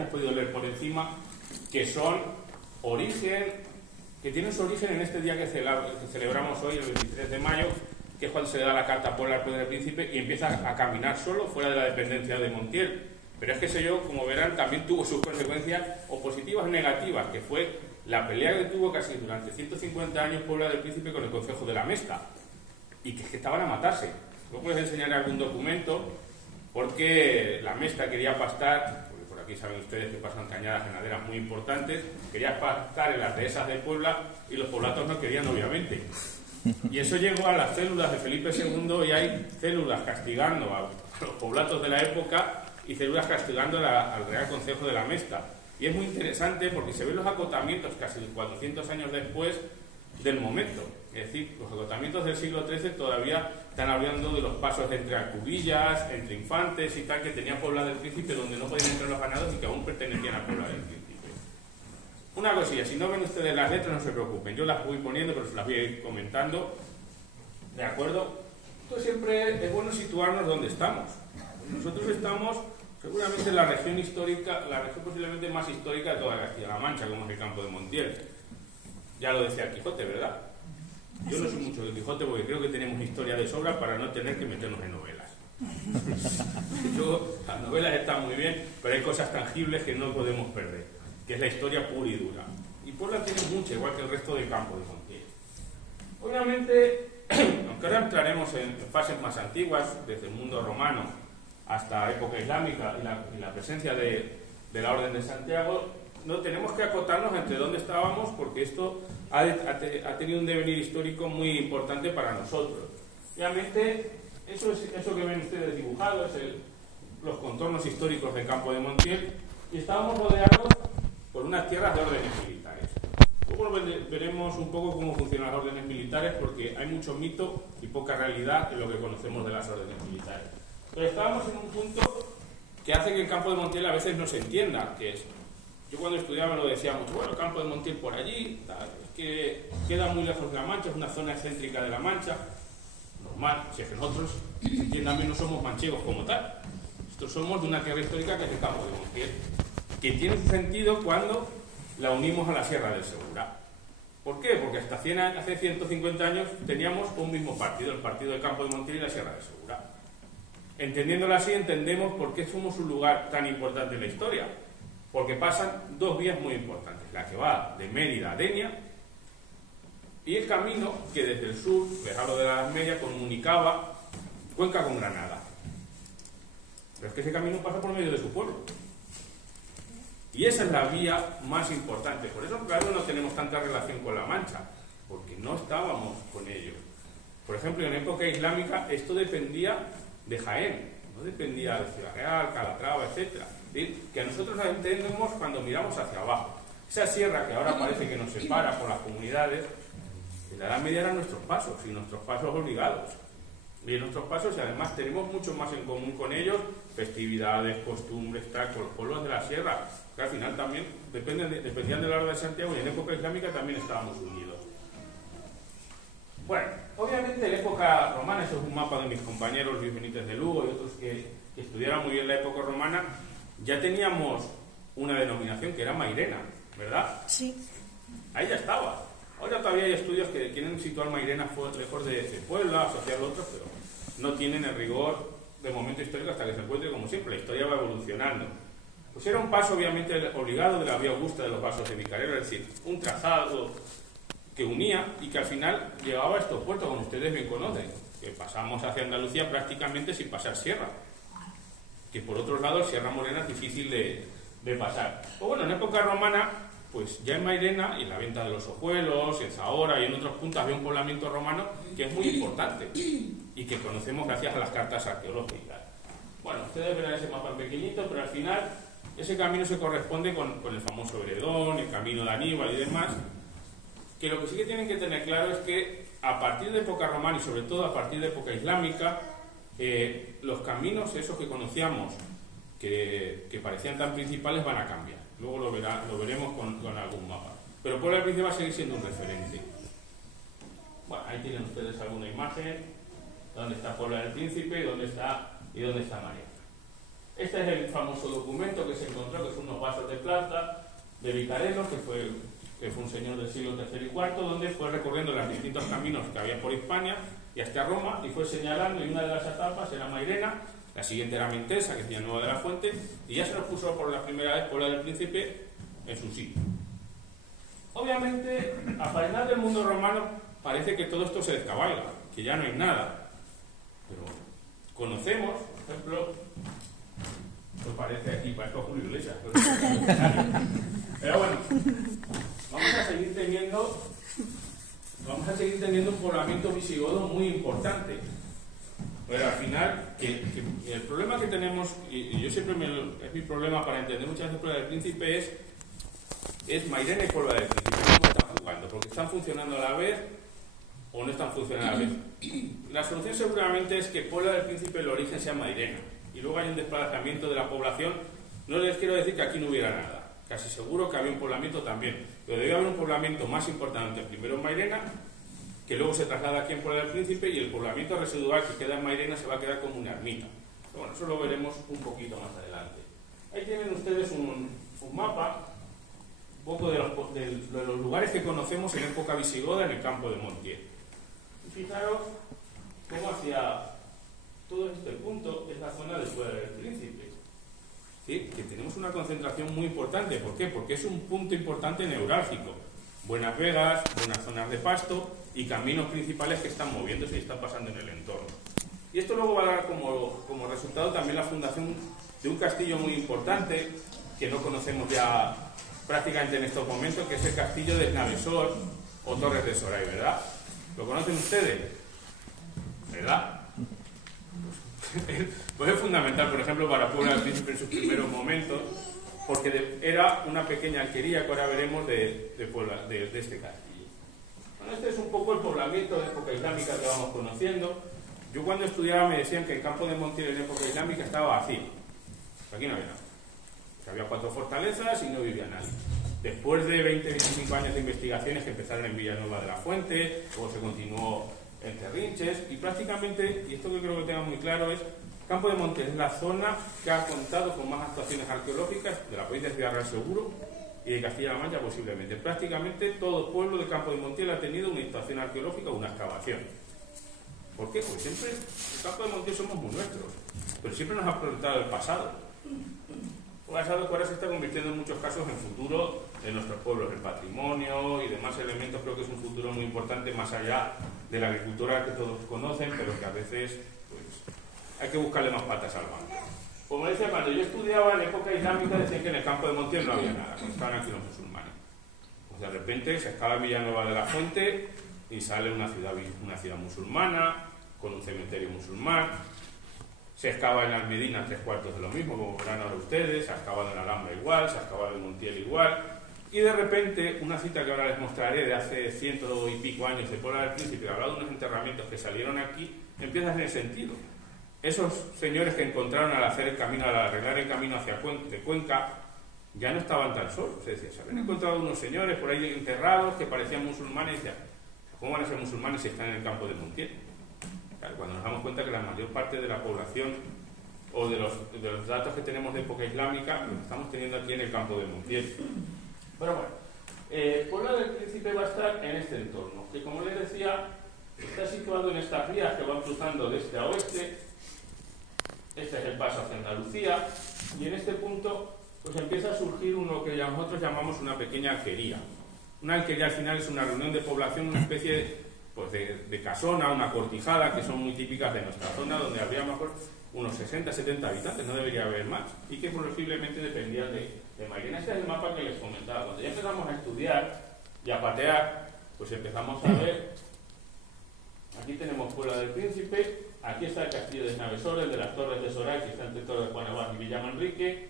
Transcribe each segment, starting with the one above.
hemos podido leer por encima, que tienen su origen en este día que celebramos hoy, el 23 de mayo, que es cuando se le da la carta Puebla al primer príncipe y empieza a caminar solo fuera de la dependencia de Montiel. Pero es que ese yo, como verán, también tuvo sus consecuencias o positivas o negativas, que fue la pelea que tuvo casi durante 150 años Puebla del Príncipe con el Concejo de la Mesta, y que es que estaban a matarse. Luego puedes enseñar algún documento, porque la Mesta quería pastar, porque por aquí saben ustedes que pasan cañadas ganaderas muy importantes, quería pastar en las dehesas de Puebla y los poblatos no querían, obviamente. Y eso llegó a las células de Felipe II, y hay células castigando a los poblatos de la época y células castigando al Real Concejo de la Mesta. Y es muy interesante porque se ven los acotamientos casi 400 años después del momento. Es decir, los acotamientos del siglo XIII todavía están hablando de los pasos entre Alcubillas, entre Infantes y tal, que tenía Puebla del Príncipe, donde no podían entrar los ganados y que aún pertenecían a Puebla del Príncipe. Una cosilla, si no ven ustedes las letras no se preocupen, yo las voy poniendo pero se las voy a ir comentando, ¿de acuerdo? Entonces siempre es bueno situarnos donde estamos. Nosotros estamos seguramente en la región histórica, la región posiblemente más histórica de toda Castilla-La Mancha, como es el Campo de Montiel. Ya lo decía el Quijote, ¿verdad? Yo no soy mucho del Quijote porque creo que tenemos historia de sobra para no tener que meternos en novelas. Las novelas están muy bien, pero hay cosas tangibles que no podemos perder, que es la historia pura y dura. Y Puebla tiene mucha, igual que el resto del Campo de Montiel. Obviamente, aunque ahora entraremos en fases más antiguas, desde el mundo romano hasta época islámica y la presencia de la Orden de Santiago, no tenemos que acotarnos entre dónde estábamos, porque esto ha tenido un devenir histórico muy importante para nosotros. Obviamente, eso que ven ustedes dibujado es los contornos históricos del Campo de Montiel, y estábamos rodeados por unas tierras de órdenes militares. Luego veremos un poco cómo funcionan las órdenes militares, porque hay mucho mito y poca realidad en lo que conocemos de las órdenes militares. Pero estábamos en un punto que hace que el Campo de Montiel a veces no se entienda, que es, yo cuando estudiaba lo decíamos, bueno, el Campo de Montiel por allí, tal, es que queda muy lejos de La Mancha, es una zona excéntrica de La Mancha, normal, si es que nosotros, entiéndame, no somos manchegos como tal, nosotros somos de una tierra histórica que es el Campo de Montiel, que tiene su sentido cuando la unimos a la Sierra del Segura. ¿Por qué? Porque hasta hace 150 años teníamos un mismo partido, el partido del Campo de Montiel y la Sierra del Segura. Entendiéndolo así, entendemos por qué somos un lugar tan importante en la historia. Porque pasan dos vías muy importantes, la que va de Mérida a Denia y el camino que desde el sur, les hablo de la Edad Media, comunicaba Cuenca con Granada. Pero es que ese camino pasa por medio de su pueblo. Y esa es la vía más importante. Por eso, claro, no tenemos tanta relación con La Mancha, porque no estábamos con ellos. Por ejemplo, en época islámica esto dependía de Jaén, no dependía de Ciudad Real, Calatrava, etc. Que nosotros la entendemos cuando miramos hacia abajo. Esa sierra que ahora parece que nos separa por las comunidades, en la Edad Media eran nuestros pasos, y nuestros pasos obligados. Y en nuestros pasos, y además tenemos mucho más en común con ellos, festividades, costumbres, tal, con los pueblos de la sierra, que al final también dependían de la Orden de Santiago, y en época islámica también estábamos unidos. Bueno, obviamente en época romana, eso es un mapa de mis compañeros Luis Benítez de Lugo y otros que estudiaron muy bien la época romana, ya teníamos una denominación que era Mairena, ¿verdad? Sí. Ahí ya estaba. Ahora todavía hay estudios que quieren situar Mairena lejos de Puebla, asociarlo a otros, pero no tienen el rigor de momento histórico hasta que se encuentre, como siempre, la historia va evolucionando. Pues era un paso obviamente obligado de la vía Augusta de los vasos de Vicarero, es decir, un trazado que unía y que al final llegaba a estos puertos, como ustedes bien conocen, que pasamos hacia Andalucía prácticamente sin pasar sierra, que por otro lado Sierra Morena es difícil de pasar. Pues bueno, en época romana, pues ya en Mairena y en la venta de los Ojuelos, en Zahora y en otros puntos había un poblamiento romano que es muy importante y que conocemos gracias a las cartas arqueológicas. Bueno, ustedes verán ese mapa en pequeñito, pero al final ese camino se corresponde con el famoso Veredón, el camino de Aníbal y demás, que lo que sí que tienen que tener claro es que a partir de época romana y sobre todo a partir de época islámica, los caminos, esos que conocíamos, que parecían tan principales, van a cambiar. Luego lo veremos con algún mapa. Pero Puebla del Príncipe va a seguir siendo un referente. Bueno, ahí tienen ustedes alguna imagen, dónde está Puebla del Príncipe y dónde está María. Este es el famoso documento que se encontró, que son unos vasos de Vicareno, que fue un señor del siglo III y IV, donde fue recorriendo los distintos caminos que había por Hispania y hasta Roma, y fue señalando, y una de las etapas era Mairena, la siguiente era Mentesa, que es Villanueva de la Fuente, y ya se nos puso por la primera vez Puebla del Príncipe en su sitio. Obviamente, a final del mundo romano parece que todo esto se descabalga, que ya no hay nada, pero conocemos, por ejemplo, esto parece aquí, parece Julio Iglesias, pero bueno, vamos a seguir teniendo un poblamiento visigodo muy importante. Pero al final, que el problema que tenemos, y yo siempre es mi problema para entender muchas veces Puebla del Príncipe, es Mairena y Puebla del Príncipe, cómo están jugando, porque están funcionando a la vez o no están funcionando a la vez. La solución seguramente es que Puebla del Príncipe el origen sea Mairena, y luego hay un desplazamiento de la población. No les quiero decir que aquí no hubiera nada, casi seguro que había un poblamiento también, pero debe haber un poblamiento más importante primero en Mairena, que luego se traslada aquí en Puebla del Príncipe, y el poblamiento residual que queda en Mairena se va a quedar como una ermita. Pero bueno, eso lo veremos un poquito más adelante. Ahí tienen ustedes un mapa, un poco de los lugares que conocemos en época visigoda en el campo de Montiel. Y fijaros cómo hacia todo este punto es la zona de Puebla del Príncipe. ¿Sí? Que tenemos una concentración muy importante. ¿Por qué? Porque es un punto importante neurálgico. Buenas vegas, buenas zonas de pasto y caminos principales que están moviéndose y están pasando en el entorno. Y esto luego va a dar como resultado también la fundación de un castillo muy importante que no conocemos ya prácticamente en estos momentos, que es el castillo de Navesor o Torres de Soray, ¿verdad? ¿Lo conocen ustedes? ¿Verdad? Pues es fundamental, por ejemplo, para Puebla del Príncipe en sus primeros momentos, porque era una pequeña alquería que ahora veremos de este castillo. Bueno, este es un poco el poblamiento de época islámica que vamos conociendo. Yo cuando estudiaba me decían que el campo de Montiel en época islámica estaba vacío. Aquí no había nada. Había 4 fortalezas y no vivía nadie. Después de 20-25 años de investigaciones que empezaron en Villanueva de la Fuente, luego se continuó en Terrinches, y prácticamente, y esto que creo que tengan muy claro, es Campo de Montiel es la zona que ha contado con más actuaciones arqueológicas de la provincia de Ciudad Real seguro y de Castilla-La Mancha posiblemente. Prácticamente todo pueblo de Campo de Montiel ha tenido una actuación arqueológica o una excavación. ¿Por qué? Porque siempre el Campo de Montiel somos muy nuestros, pero siempre nos ha preguntado el pasado. El pasado que ahora se está convirtiendo en muchos casos en futuro de nuestros pueblos, el patrimonio y demás elementos. Creo que es un futuro muy importante más allá de la agricultura que todos conocen, pero que a veces pues, hay que buscarle más patas al banco. Como decía, cuando yo estudiaba en época islámica decían que en el campo de Montiel no había nada, cuando estaban aquí los musulmanes. Pues de repente se excava Villanueva de la Fuente y sale una ciudad musulmana, con un cementerio musulmán. Se excava en Almedina 3/4 de lo mismo, como verán ahora ustedes, se ha excavado en Alhambra igual, se ha excavado en Montiel igual, y de repente, una cita que ahora les mostraré de hace 100 y pico años de Puebla del Príncipe, que habla de unos enterramientos que salieron aquí, empieza en el sentido. Esos señores que encontraron al hacer el camino, al arreglar el camino hacia Cuenca, ya no estaban tan solos. Es decir, se habían encontrado unos señores por ahí enterrados que parecían musulmanes y decían, ¿cómo van a ser musulmanes si están en el campo de Montiel? Claro, cuando nos damos cuenta que la mayor parte de la población o de los datos que tenemos de época islámica los estamos teniendo aquí en el campo de Montiel. Pero bueno, Puebla del Príncipe va a estar en este entorno, que como les decía, está situado en estas vías que van cruzando de este a oeste. Este es el paso hacia Andalucía, y en este punto pues empieza a surgir lo que nosotros llamamos una pequeña alquería. Una alquería al final es una reunión de población, una especie pues de casona, una cortijada, que son muy típicas de nuestra zona, donde habría mejor unos 60-70 habitantes, no debería haber más, y que posiblemente dependían de Mairena. Este es el mapa que les comentaba. Cuando ya empezamos a estudiar y a patear, pues empezamos a ver, aquí tenemos Puebla del Príncipe, aquí está el castillo de Navesor, el de las Torres de Soray, que está entre Torres de Juan Abad y Villamanrique,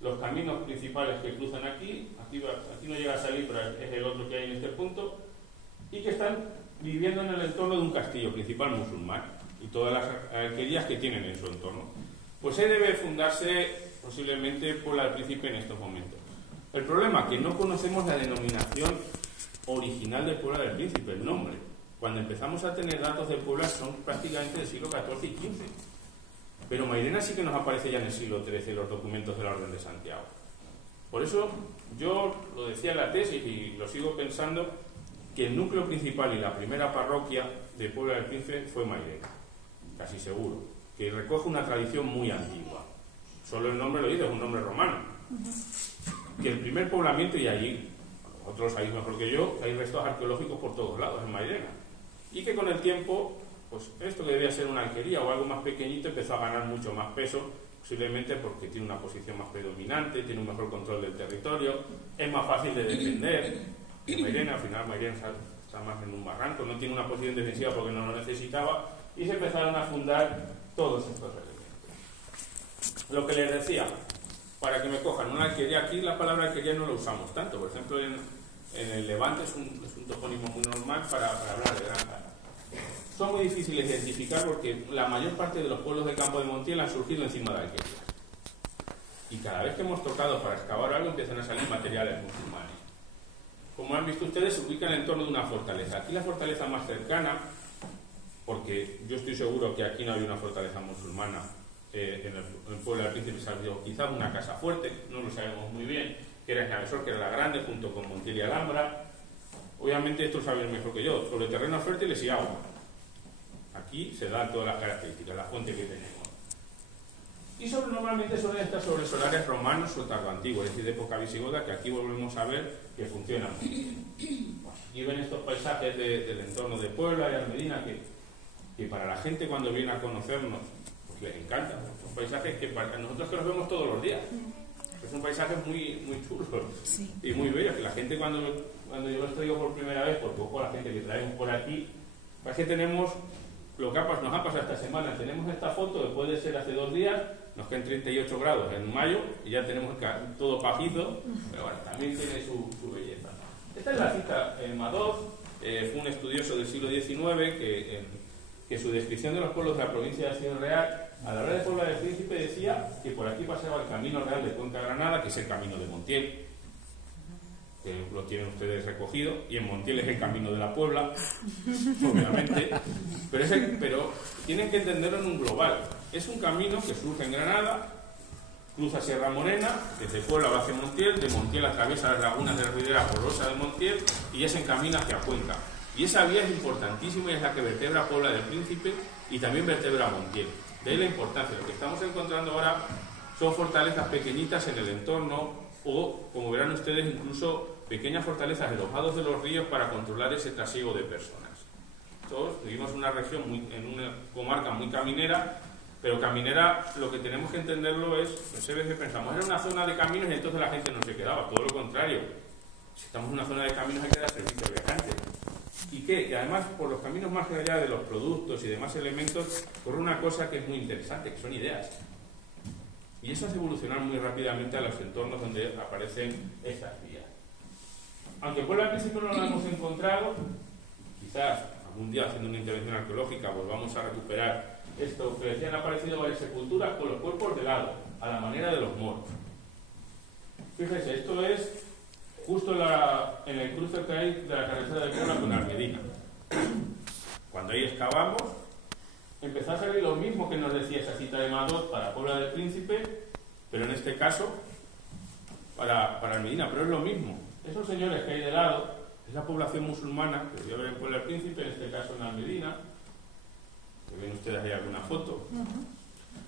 los caminos principales que cruzan aquí no llega a salir, pero es el otro que hay en este punto, y que están viviendo en el entorno de un castillo principal musulmán y todas las alquerías que tienen en su entorno. Pues ahí debe fundarse posiblemente Puebla del Príncipe en estos momentos. El problema es que no conocemos la denominación original de Puebla del Príncipe, el nombre. Cuando empezamos a tener datos de Puebla son prácticamente del siglo XIV y XV. Pero Mairena sí que nos aparece ya en el siglo XIII en los documentos de la Orden de Santiago. Por eso Yo lo decía en la tesis y lo sigo pensando, que el núcleo principal y la primera parroquia de Puebla del Príncipe fue Mairena, casi seguro, que recoge una tradición muy antigua. Solo el nombre lo dice, es un nombre romano. Que el primer poblamiento, y allí, vosotros sabéis mejor que yo, hay restos arqueológicos por todos lados en Mairena. Y que con el tiempo, pues esto que debía ser una alquería o algo más pequeñito empezó a ganar mucho más peso, posiblemente porque tiene una posición más predominante, tiene un mejor control del territorio, es más fácil de defender. En Mairena, al final Mairena está más en un barranco, no tiene una posición defensiva porque no lo necesitaba, y se empezaron a fundar todos estos elementos. Lo que les decía, para que me cojan una alquería, aquí la palabra alquería no la usamos tanto, por ejemplo en el Levante es un topónimo muy normal para hablar de granja. Son muy difíciles de identificar porque la mayor parte de los pueblos del campo de Montiel han surgido encima de alquerías. Y cada vez que hemos tocado para excavar algo empiezan a salir materiales musulmanes. Como han visto ustedes, se ubican en torno de una fortaleza. Aquí la fortaleza más cercana, porque yo estoy seguro que aquí no hay una fortaleza musulmana en el pueblo del Príncipe Salvio, quizás una casa fuerte, no lo sabemos muy bien, que era Esnavesor, que era la grande, junto con Montiel y Alhambra. Obviamente esto lo saben mejor que yo, sobre terrenos fértiles y agua. Aquí se dan todas las características, la fuente que tenemos. Y normalmente suelen estar sobre solares romanos o tardoantiguos, es decir, de época visigoda, que aquí volvemos a ver que funcionan muy bien. Aquí ven estos paisajes del entorno de Puebla y Almedina, que para la gente cuando viene a conocernos, pues les encantan. Son paisajes que para nosotros que los vemos todos los días. Son paisajes muy, muy chulos y muy bellos, que la gente cuando yo los traigo por primera vez, porque ojo, la gente que traemos por aquí, pues que tenemos lo que nos ha pasado esta semana. Tenemos esta foto que puede ser hace 2 días, nos quedan 38 grados en mayo y ya tenemos todo pajizo, pero bueno, también tiene su belleza. Esta es la cita en Madoz, fue un estudioso del siglo XIX que su descripción de los pueblos de la provincia de Ciudad Real, a la hora de Puebla del Príncipe, decía que por aquí pasaba el camino real de Cuenca Granada, que es el camino de Montiel, que lo tienen ustedes recogido, y en Montiel es el camino de la Puebla, obviamente, pero tienen que entenderlo en un global. Es un camino que surge en Granada, cruza Sierra Morena, desde Puebla va hacia Montiel, de Montiel atraviesa las lagunas de la Ribera Porosa de Montiel y ya se encamina hacia Cuenca. Y esa vía es importantísima y es la que vertebra Puebla del Príncipe y también vertebra Montiel. De ahí la importancia. Lo que estamos encontrando ahora son fortalezas pequeñitas en el entorno o, como verán ustedes, incluso pequeñas fortalezas en los lados de los ríos para controlar ese trasiego de personas. Todos vivimos en una región, en una comarca muy caminera, pero caminera, lo que tenemos que entenderlo es, muchas veces pensamos, era una zona de caminos y entonces la gente no se quedaba, todo lo contrario. Si estamos en una zona de caminos hay que dar servicio al viajante. ¿Y qué? Que además, por los caminos más allá de los productos y demás elementos, corre una cosa que es muy interesante, que son ideas. Y eso hace evolucionar muy rápidamente a los entornos donde aparecen estas vías. Aunque por al principio no lo hemos encontrado, quizás algún día haciendo una intervención arqueológica volvamos a recuperar esto que decían, han aparecido varias sepulturas con los cuerpos de lado, a la manera de los moros. Fíjese, esto es justo en el cruce que hay de la carretera de Puebla con Almedina. Cuando ahí excavamos, empezó a salir lo mismo que nos decía esa cita de Madoz para Puebla del Príncipe, pero en este caso para Almedina, pero es lo mismo. Esos señores que hay de lado es la población musulmana que debió haber en Puebla del Príncipe, en este caso en Almedina, que ven ustedes ahí alguna foto.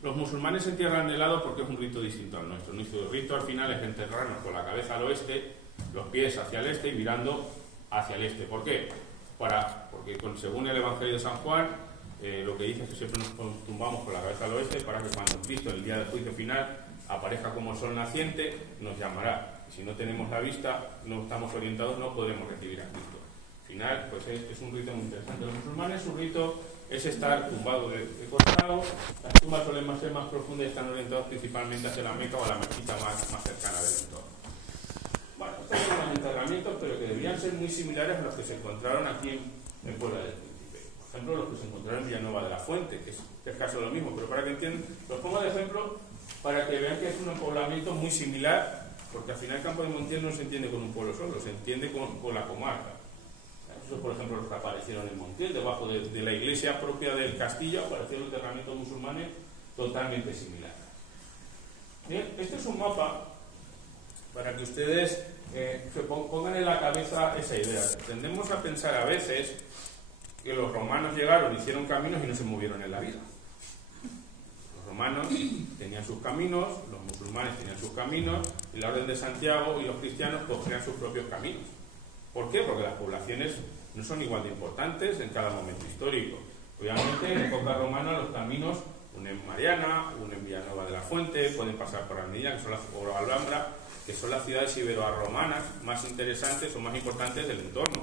Los musulmanes se entierran de lado porque es un rito distinto al nuestro. Nuestro rito al final es enterrarnos con la cabeza al oeste, los pies hacia el este y mirando hacia el este. ¿Por qué? Porque según el Evangelio de San Juan, lo que dice es que siempre nos tumbamos con la cabeza al oeste para que cuando Cristo, el día del juicio final, aparezca como sol naciente, nos llamará. Si no tenemos la vista, no estamos orientados, no podremos recibir a Cristo. Al final, pues es un rito muy interesante. Los musulmanes, su rito es estar tumbado de costado. Las tumbas suelen ser más profundas y están orientadas principalmente hacia la Meca o a la mezquita más cercana del entorno. Bueno, estos son los enterramientos, pero que debían ser muy similares a los que se encontraron aquí en Puebla del Príncipe. Por ejemplo, los que se encontraron en Villanueva de la Fuente, que es casi lo mismo, pero para que entiendan, los pongo de ejemplo para que vean que es un poblamiento muy similar, porque al final el Campo de Montiel no se entiende con un pueblo solo, se entiende con la comarca. Eso, por ejemplo, los que aparecieron en Montiel, debajo de la iglesia propia del castillo, aparecieron enterramientos musulmanes totalmente similares. Bien, este es un mapa para que ustedes se pongan en la cabeza esa idea. Tendemos a pensar a veces que los romanos llegaron, hicieron caminos y no se movieron en la vida. Los romanos tenían sus caminos, los musulmanes tenían sus caminos, y la Orden de Santiago y los cristianos cogían sus propios caminos. ¿Por qué? Porque las poblaciones no son igual de importantes en cada momento histórico. Obviamente, en época romana los caminos, uno en Mariana, uno en Villanueva de la Fuente, pueden pasar por Almería, o Alhambra, que son las ciudades ibero-romanas más interesantes o más importantes del entorno.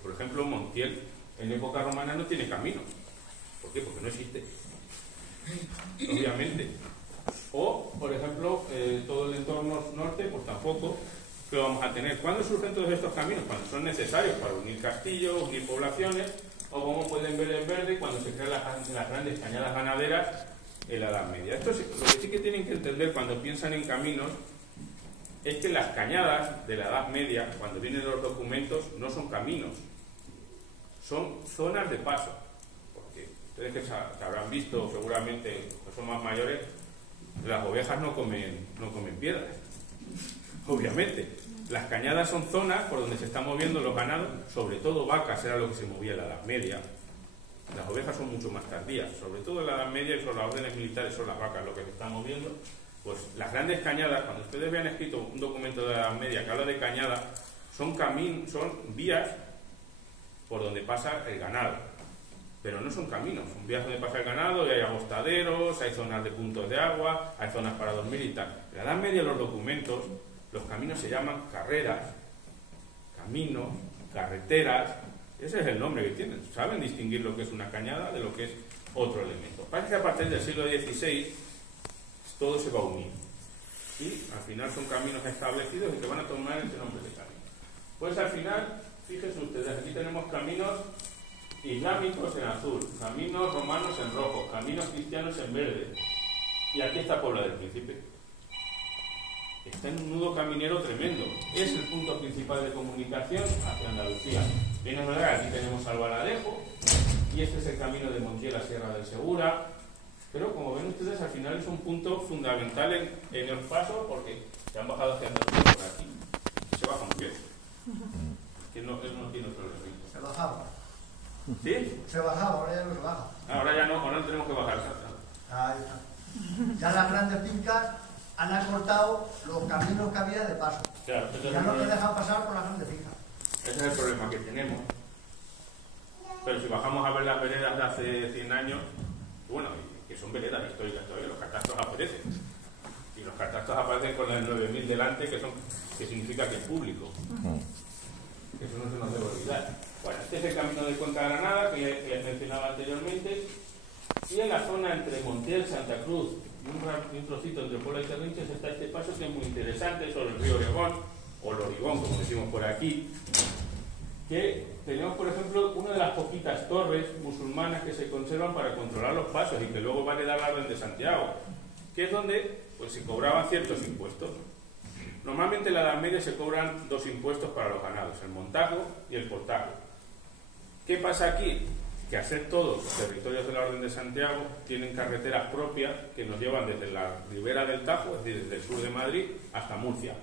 Por ejemplo, Montiel en época romana no tiene caminos. ¿Por qué? Porque no existe. Obviamente. O, por ejemplo, todo el entorno norte, pues tampoco que vamos a tener. ¿Cuándo surgen todos estos caminos? Cuando son necesarios para unir castillos, unir poblaciones, o como pueden ver en verde, cuando se crean las grandes cañadas ganaderas en la Edad Media. Esto es, lo que sí que tienen que entender cuando piensan en caminos es que las cañadas de la Edad Media, cuando vienen los documentos, no son caminos, son zonas de paso. Porque ustedes que habrán visto, seguramente, que son más mayores, las ovejas no comen piedras. Obviamente. Las cañadas son zonas por donde se están moviendo los ganados, sobre todo vacas, era lo que se movía en la Edad Media. Las ovejas son mucho más tardías, sobre todo en la Edad Media, y son las órdenes militares, son las vacas lo que se están moviendo. Pues las grandes cañadas, cuando ustedes vean escrito un documento de la Edad Media que habla de cañadas, son vías por donde pasa el ganado, pero no son caminos, son vías donde pasa el ganado y hay agostaderos, hay zonas de puntos de agua, hay zonas para dormir y tal. En la Edad Media los documentos, los caminos se llaman carreras, caminos, carreteras, ese es el nombre que tienen, saben distinguir lo que es una cañada de lo que es otro elemento. Parece que a partir del siglo XVI todo se va a unir y al final son caminos establecidos y que van a tomar ese nombre de camino. Pues al final, fíjense ustedes, aquí tenemos caminos islámicos en azul, caminos romanos en rojo, caminos cristianos en verde, y aquí está Puebla del Príncipe. Está en un nudo caminero tremendo. Es el punto principal de comunicación hacia Andalucía. Bien, es verdad, aquí tenemos Albaladejo, y este es el camino de Montiel a Sierra del Segura, pero como ven ustedes, al final es un punto fundamental en el paso, porque se han bajado hacia Andalucía por aquí. Se baja muy bien. Que no tiene otro elemento. Se bajaba. ¿Sí? Se bajaba, ahora ya no se baja. Ahora ya no, ahora no tenemos que bajar. Ahí está. Ya las grandes fincas han acortado los caminos que había de paso. Claro, ya no te dejan pasar por las grandes fincas. Ese es el problema que tenemos. Pero si bajamos a ver las veredas de hace 100 años, bueno, que son veredas históricas todavía, los catastros aparecen. Y los catastros aparecen con el 9000 delante, que significa que es público. Que eso no se nos debe olvidar. Bueno, este es el camino de Cuenca Granada, que les mencionaba anteriormente. Y en la zona entre Montiel, Santa Cruz y un trocito entre Puebla y Cerrinches está este paso que es muy interesante sobre el río Oregón, o el Origón, como decimos por aquí, que tenemos, por ejemplo, una de las poquitas torres musulmanas que se conservan para controlar los pasos y que luego va a heredar la Orden de Santiago, que es donde pues, se cobraban ciertos impuestos. Normalmente en la Edad Media se cobran dos impuestos para los ganados, el montajo y el portajo. ¿Qué pasa aquí? Que al ser todos los territorios de la Orden de Santiago tienen carreteras propias que nos llevan desde la ribera del Tajo, es decir, desde el sur de Madrid, hasta Murcia.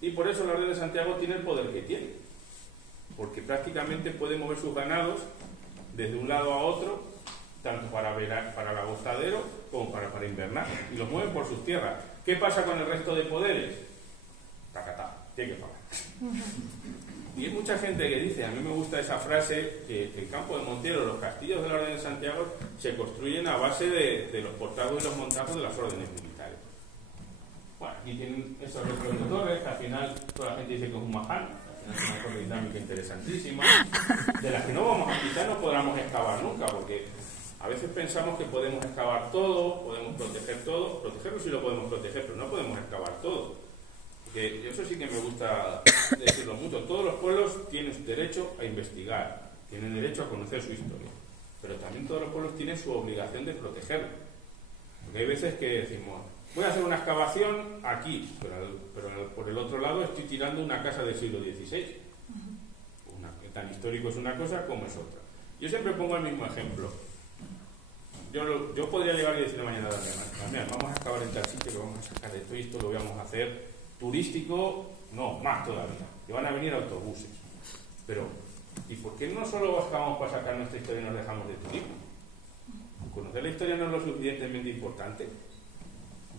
Y por eso la Orden de Santiago tiene el poder que tiene, porque prácticamente puede mover sus ganados desde un lado a otro, tanto para el agostadero como para invernar, y los mueven por sus tierras. ¿Qué pasa con el resto de poderes? Tacatá, tiene que pagar. Y hay mucha gente que dice, a mí me gusta esa frase, que el campo de Montiel o los castillos de la Orden de Santiago se construyen a base de los portagos y los montagos de las órdenes militares. Bueno, aquí tienen esos restos de torres, que al final toda la gente dice que es un mahal, al final es una torre islámica interesantísima, de las que no vamos a quitar, no podamos excavar nunca, porque a veces pensamos que podemos excavar todo, podemos proteger todo, protegerlo sí lo podemos proteger, pero no podemos excavar todo. Que eso sí que me gusta decirlo mucho. Todos los pueblos tienen derecho a investigar, tienen derecho a conocer su historia, pero también todos los pueblos tienen su obligación de protegerlo. Porque hay veces que decimos, voy a hacer una excavación aquí, pero por el otro lado estoy tirando una casa del siglo XVI. Tan histórico es una cosa como es otra. Yo siempre pongo el mismo ejemplo. Yo podría llegar y decirle mañana a Damián, vamos a excavar en tal sitio, lo vamos a sacar de esto y esto lo vamos a hacer turístico, no, más todavía, que van a venir autobuses. Pero, ¿y por qué no solo buscamos para sacar nuestra historia y nos dejamos de turismo? ¿Conocer la historia no es lo suficientemente importante?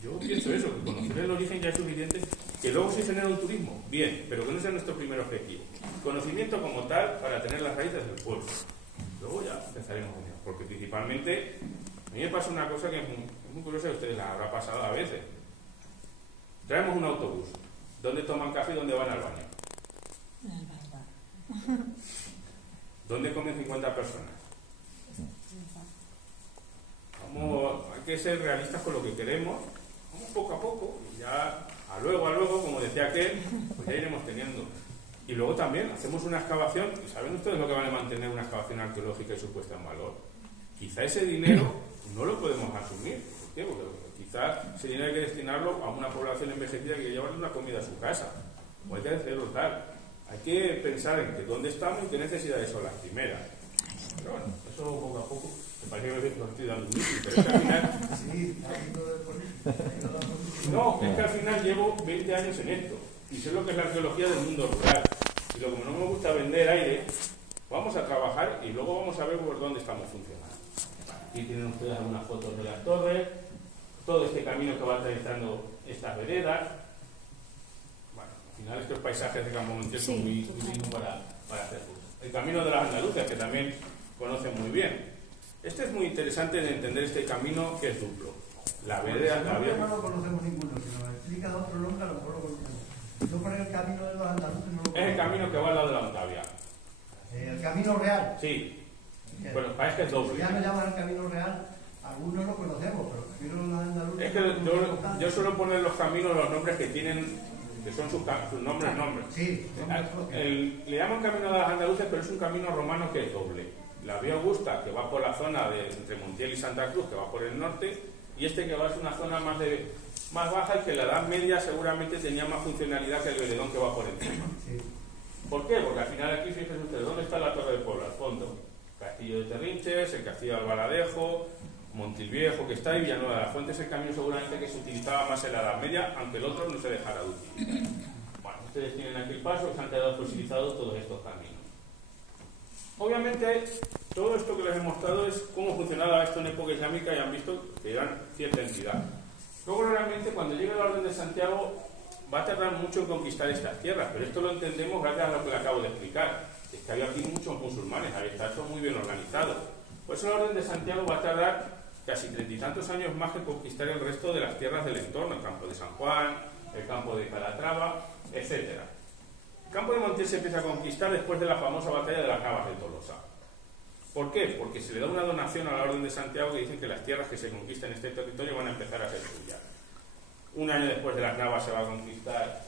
Yo pienso eso, que conocer el origen ya es suficiente, que luego se genera un turismo, bien, pero que no sea nuestro primer objetivo. Conocimiento como tal para tener las raíces del pueblo. Luego ya empezaremos con ello, porque principalmente a mí me pasa una cosa que es muy curiosa, a ustedes la habrá pasado a veces. Traemos un autobús, ¿dónde toman café y dónde van al baño? ¿Dónde comen 50 personas? Hay que ser realistas con lo que queremos, vamos poco a poco, y ya a luego, como decía aquel, pues ya iremos teniendo. Y luego también hacemos una excavación, y ¿saben ustedes lo que vale mantener una excavación arqueológica y su puesta en valor? Quizá ese dinero no lo podemos asumir. ¿Por qué? Porque quizás ese dinero hay que destinarlo a una población envejecida que llevarle una comida a su casa, o hay que hacerlo tal. Hay que pensar en que dónde estamos y qué necesidades son las primeras. Pero bueno, eso poco a poco. Me parece que no estoy dando un inicio, pero es que al final... No, es que al final llevo 20 años en esto y sé lo que es la arqueología del mundo rural. Y como no me gusta vender aire, vamos a trabajar y luego vamos a ver por dónde estamos funcionando. Aquí tienen ustedes algunas fotos de las torres, todo este camino que va atravesando estas veredas. Bueno, al final estos paisajes de Campo Montiel son muy dignos para hacer fotos. El camino de las andaluces, que también conocen muy bien. Este es muy interesante de entender este camino que es duplo. La vereda no lo conocemos ninguno, si nos explica de otro nombre, a lo mejor lo conocemos. Yo por el camino de los andaluces no lo conozco. Es el camino que va al lado de la Ontavia. ¿El camino real? Sí. Bueno, parece que es doble. Ya me llaman el camino real, algunos lo conocemos, pero el camino de los andaluces... Es que yo suelo poner los caminos los nombres que tienen, que son sus nombres. Sí. Le llaman camino de las andaluces, pero es un camino romano que es doble. La Vía Augusta, que va por la zona entre Montiel y Santa Cruz, que va por el norte, y este que va es una zona más baja y que en la Edad Media seguramente tenía más funcionalidad que el veredón que va por encima. Sí. ¿Por qué? Porque al final aquí, fíjense ustedes, ¿dónde está la Torre del Pueblo? Al fondo. Castillo de Terrinches, el Castillo de Albaladejo, Montilviejo, que está ahí, Villanueva de la Fuente, es el camino seguramente que se utilizaba más en la Edad Media, aunque el otro no se dejara de utilizar. Bueno, ustedes tienen aquí el paso, que se han quedado fosilizados todos estos caminos. Obviamente, todo esto que les he mostrado es cómo funcionaba esto en época islámica y han visto que eran cierta entidad. Luego, realmente, cuando llegue la Orden de Santiago, va a tardar mucho en conquistar estas tierras, pero esto lo entendemos gracias a lo que le acabo de explicar. Es que había aquí muchos musulmanes, había estado muy bien organizado. Por eso la Orden de Santiago va a tardar casi 30 y tantos años más que conquistar el resto de las tierras del entorno, el campo de San Juan, el campo de Calatrava, etc. El campo de Montiel se empieza a conquistar después de la famosa batalla de las Navas de Tolosa. ¿Por qué? Porque se le da una donación a la Orden de Santiago que dicen que las tierras que se conquistan en este territorio van a empezar a ser suyas. Un año después de las Navas se va a conquistar...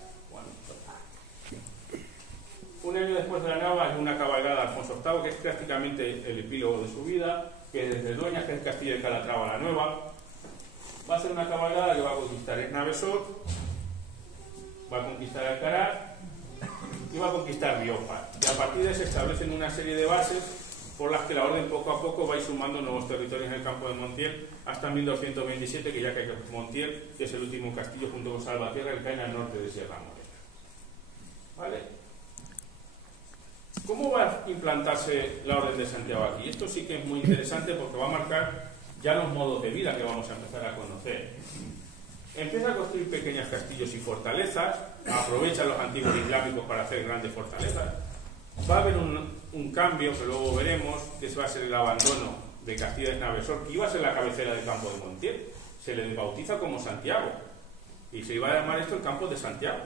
Un año después de la Nava es una cabalgada de Alfonso VIII, que es prácticamente el epílogo de su vida, que desde Dueñas, que es el castillo de Calatrava a la Nueva, va a ser una cabalgada que va a conquistar Esnavesor, va a conquistar Alcaraz y va a conquistar Rioja. Y a partir de ahí se establecen una serie de bases por las que la orden poco a poco va a ir sumando nuevos territorios en el campo de Montiel hasta 1227, que ya que Montiel, que es el último castillo junto con Salvatierra, que cae al norte de Sierra Morena. ¿Vale? ¿Cómo va a implantarse la Orden de Santiago aquí? Esto sí que es muy interesante porque va a marcar ya los modos de vida que vamos a empezar a conocer. Empieza a construir pequeños castillos y fortalezas, aprovecha los antiguos islámicos para hacer grandes fortalezas. Va a haber un cambio que luego veremos, que va a ser el abandono de Castillo de Esnavesor, que iba a ser la cabecera del campo de Montiel. Se le bautiza como Santiago y se iba a llamar esto el campo de Santiago.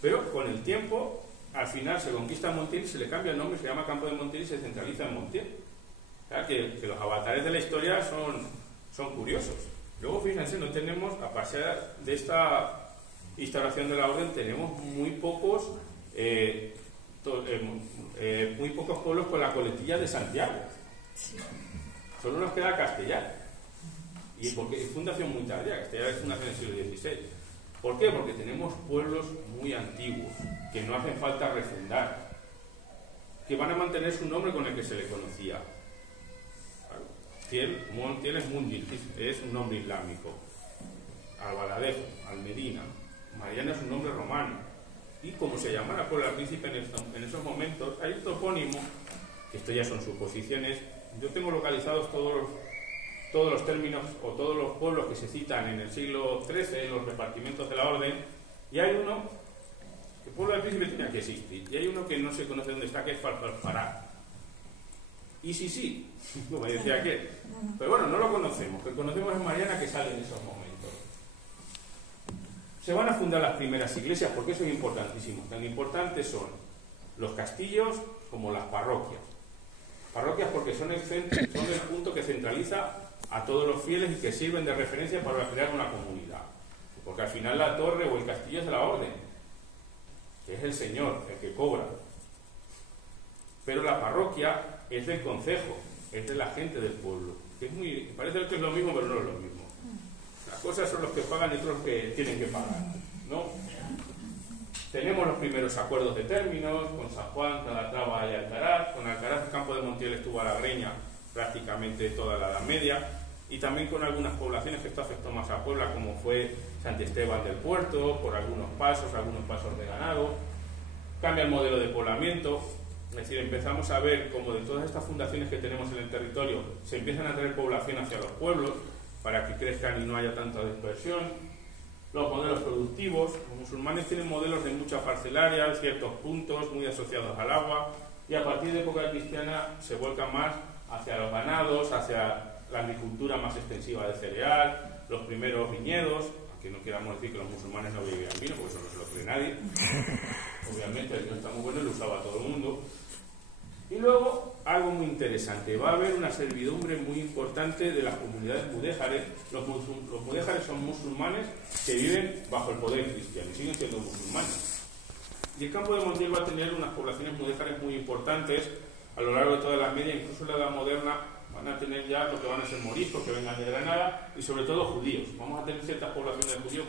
Pero con el tiempo, al final se conquista Montiel y se le cambia el nombre, se llama Campo de Montiel y se centraliza en Montiel. O sea, que los avatares de la historia son curiosos. Luego, fíjense, no tenemos, a pasar de esta instauración de la orden, tenemos muy pocos pueblos con la coletilla de Santiago. Solo nos queda Castellar. Y porque es fundación muy tardía, Castellar es fundación del siglo XVI. ¿Por qué? Porque tenemos pueblos muy antiguos, que no hacen falta refundar, que van a mantener su nombre con el que se le conocía. Montiel es Mundil, es un nombre islámico. Albaladejo, Almedina, Mariana es un nombre romano. Y como se llamara Puebla del Príncipe en esos momentos, hay un topónimo, que esto ya son suposiciones. Yo tengo localizados todos los términos o todos los pueblos que se citan en el siglo XIII, en los repartimientos de la orden, y hay uno que Puebla del Príncipe tenía que existir, y hay uno que no se conoce dónde está, que es Farfarfará. Y sí, como decía aquel. Pero bueno, no lo conocemos, que conocemos es Mariana, que sale en esos momentos. Se van a fundar las primeras iglesias, porque eso es importantísimo. Tan importantes son los castillos como las parroquias. Parroquias porque son el punto que centraliza a todos los fieles y que sirven de referencia para crear una comunidad. Porque al final la torre o el castillo es de la orden, que es el señor, el que cobra. Pero la parroquia es del concejo, es de la gente del pueblo. Que parece que es lo mismo, pero no es lo mismo. Las cosas son los que pagan y otros los que tienen que pagar, ¿no? Tenemos los primeros acuerdos de términos con San Juan, Calatrava y Alcaraz. Con Alcaraz el campo de Montiel estuvo a la greña prácticamente toda la Edad Media, y también con algunas poblaciones que esto afectó más a Puebla, como fue Santiesteban del Puerto, por algunos pasos de ganado. Cambia el modelo de poblamiento, es decir, empezamos a ver como de todas estas fundaciones que tenemos en el territorio se empiezan a traer población hacia los pueblos para que crezcan y no haya tanta dispersión. Los modelos productivos, los musulmanes tienen modelos de mucha parcelaria, ciertos puntos muy asociados al agua, y a partir de época cristiana se vuelcan más hacia los ganados, hacia la agricultura más extensiva de cereal, los primeros viñedos, aunque no queramos decir que los musulmanes no bebían vino, porque eso no se lo cree nadie. Obviamente el vino está muy bueno y lo usaba todo el mundo. Y luego, algo muy interesante, va a haber una servidumbre muy importante de las comunidades mudéjares. Los mudéjares son musulmanes que viven bajo el poder cristiano y siguen siendo musulmanes. Y el campo de Montiel va a tener unas poblaciones mudéjares muy importantes a lo largo de toda la media, incluso en la Edad Moderna van a tener ya lo que van a ser moriscos que vengan de Granada, y sobre todo judíos. Vamos a tener ciertas poblaciones de judíos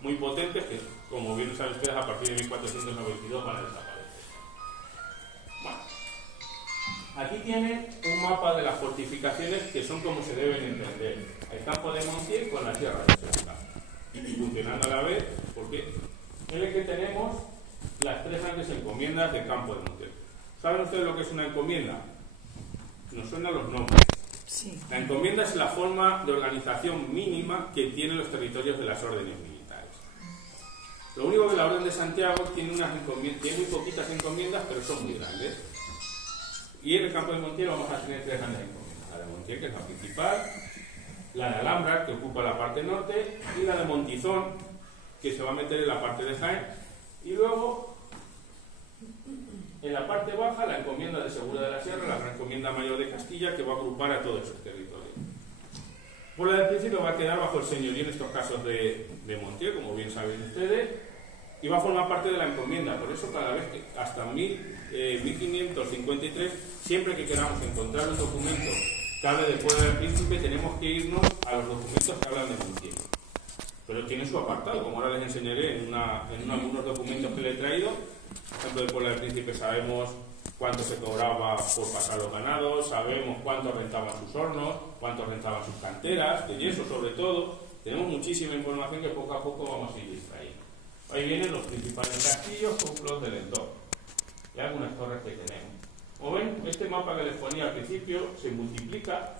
muy potentes que, como bien saben ustedes, a partir de 1492 van a desaparecer. Bueno, aquí tienen un mapa de las fortificaciones que son como se deben entender. El campo de Montiel con la sierra de Sevilla, funcionando a la vez, porque en el que tenemos las tres grandes encomiendas del campo de Montiel. ¿Saben ustedes lo que es una encomienda? Nos suenan los nombres. Sí. La encomienda es la forma de organización mínima que tienen los territorios de las órdenes militares. Lo único que la Orden de Santiago tiene muy poquitas encomiendas, pero son muy grandes. Y en el campo de Montiel vamos a tener tres grandes encomiendas. La de Montiel, que es la principal, la de Alhambra, que ocupa la parte norte, y la de Montizón, que se va a meter en la parte de Jaén. Y luego, en la parte baja, la encomienda de Segura de la Sierra, la Gran Encomienda Mayor de Castilla, que va a agrupar a todos esos territorios. Puebla del Príncipe va a quedar bajo el señorío en estos casos de Montiel, como bien saben ustedes, y va a formar parte de la encomienda. Por eso, cada vez que hasta 1553, siempre que queramos encontrar un documento que hable de Puebla del Príncipe, tenemos que irnos a los documentos que hablan de Montiel. Pero tiene su apartado, como ahora les enseñaré en algunos documentos que le he traído. Por ejemplo, de Puebla del Príncipe sabemos cuánto se cobraba por pasar los ganados, sabemos cuánto rentaban sus hornos, cuánto rentaban sus canteras, de yeso sobre todo. Tenemos muchísima información que poco a poco vamos a ir distrayendo. Ahí vienen los principales castillos con los del entorno y algunas torres que tenemos. Como ven, este mapa que les ponía al principio se multiplica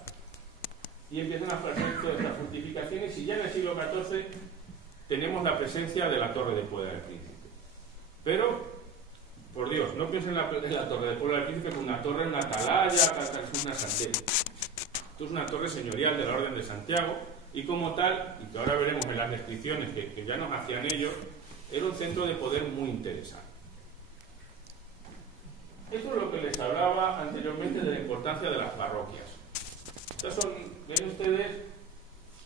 y empiezan a aparecer todas estas fortificaciones, y ya en el siglo XIV tenemos la presencia de la torre de Puebla del Príncipe. Pero, por Dios, no piensen en la torre de Puebla del Príncipe como una torre, una atalaya, una santera. Esto es una torre señorial de la Orden de Santiago, y como tal, y que ahora veremos en las descripciones que ya nos hacían ellos, era un centro de poder muy interesante. Esto es lo que les hablaba anteriormente de la importancia de las parroquias. Estos son, ven ustedes,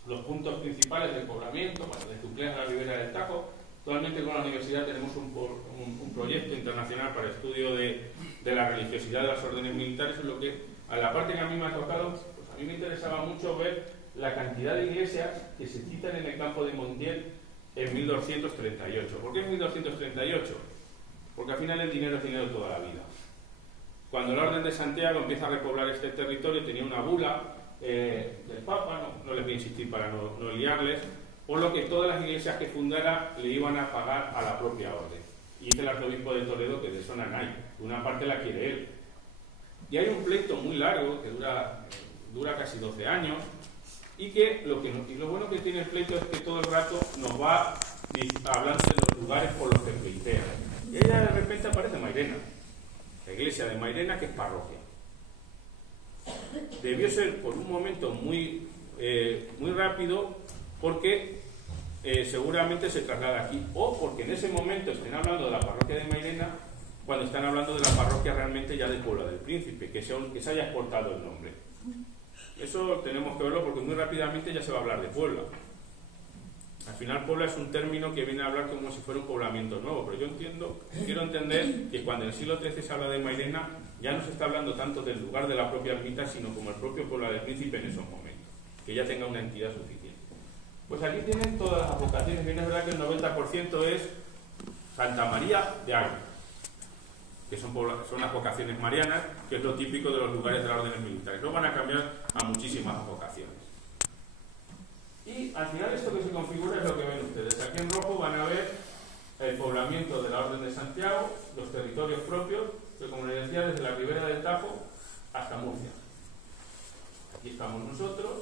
los puntos principales del poblamiento, de Tuclés a la Ribera del Tajo. Actualmente con la universidad tenemos un proyecto internacional para estudio de la religiosidad de las órdenes militares, en lo que, a la parte que a mí me ha tocado, pues a mí me interesaba mucho ver la cantidad de iglesias que se citan en el campo de Montiel en 1238. ¿Por qué en 1238? Porque al final el dinero es dinero toda la vida. Cuando la Orden de Santiago empieza a repoblar este territorio, tenía una bula del Papa, no les voy a insistir para no liarles, por lo que todas las iglesias que fundara le iban a pagar a la propia orden. Y dice el arzobispo de Toledo que de eso no hay, una parte la quiere él. Y hay un pleito muy largo que dura casi 12 años, y lo bueno que tiene el pleito es que todo el rato nos va hablando de los lugares por los que pleitea. Y ella de repente aparece Mairena, la iglesia de Mairena, que es parroquia. Debió ser por un momento muy rápido, porque seguramente se traslada aquí, o porque en ese momento estén hablando de la parroquia de Mairena cuando están hablando de la parroquia realmente ya de Puebla del Príncipe, que se haya exportado el nombre. Eso tenemos que verlo porque muy rápidamente ya se va a hablar de Puebla. Al final Puebla es un término que viene a hablar como si fuera un poblamiento nuevo, pero quiero entender que cuando en el siglo XIII se habla de Mairena ya no se está hablando tanto del lugar de la propia ermita, sino como el propio Puebla del Príncipe en esos momentos, que ya tenga una entidad suficiente. Pues aquí tienen todas las advocaciones. Bien, es verdad que el 90% es Santa María de Águila, que son las vocaciones marianas, que es lo típico de los lugares de las órdenes militares. Luego van a cambiar a muchísimas vocaciones. Y al final esto que se configura es lo que ven ustedes. Aquí en rojo van a ver el poblamiento de la Orden de Santiago, los territorios propios, que como les decía, desde la ribera del Tajo hasta Murcia. Aquí estamos nosotros.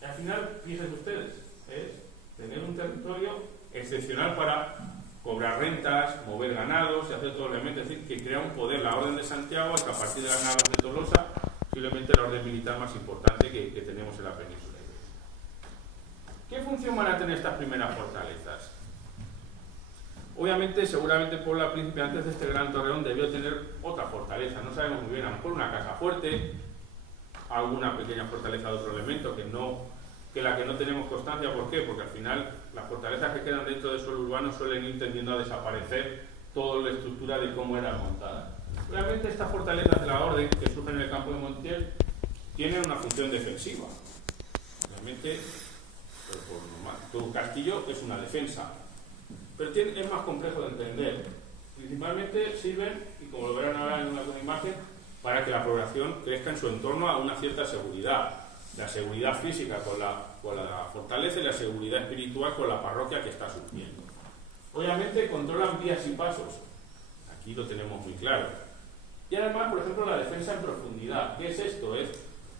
Y al final, fíjense ustedes, es tener un territorio excepcional para cobrar rentas, mover ganados y hacer todo el elemento, es decir, que crea un poder. La Orden de Santiago, hasta a partir de las Navas de Tolosa, posiblemente la orden militar más importante que tenemos en la península. ¿Qué función van a tener estas primeras fortalezas? Obviamente, seguramente Puebla Príncipe, antes de este gran torreón, debió tener otra fortaleza. No sabemos muy bien, a lo mejor una casa fuerte, alguna pequeña fortaleza de otro elemento que la que no tenemos constancia. ¿Por qué? Porque al final las fortalezas que quedan dentro del suelo urbano suelen ir tendiendo a desaparecer toda la estructura de cómo era montada. Obviamente estas fortalezas de la orden que surgen en el campo de Montiel tienen una función defensiva. Obviamente todo castillo es una defensa, pero es más complejo de entender. Principalmente sirven, y como lo verán ahora en una imagen, para que la población crezca en su entorno a una cierta seguridad. La seguridad física con la fortaleza y la seguridad espiritual con la parroquia que está surgiendo. Obviamente controlan vías y pasos. Aquí lo tenemos muy claro. Y además, por ejemplo, la defensa en profundidad. ¿Qué es esto? Es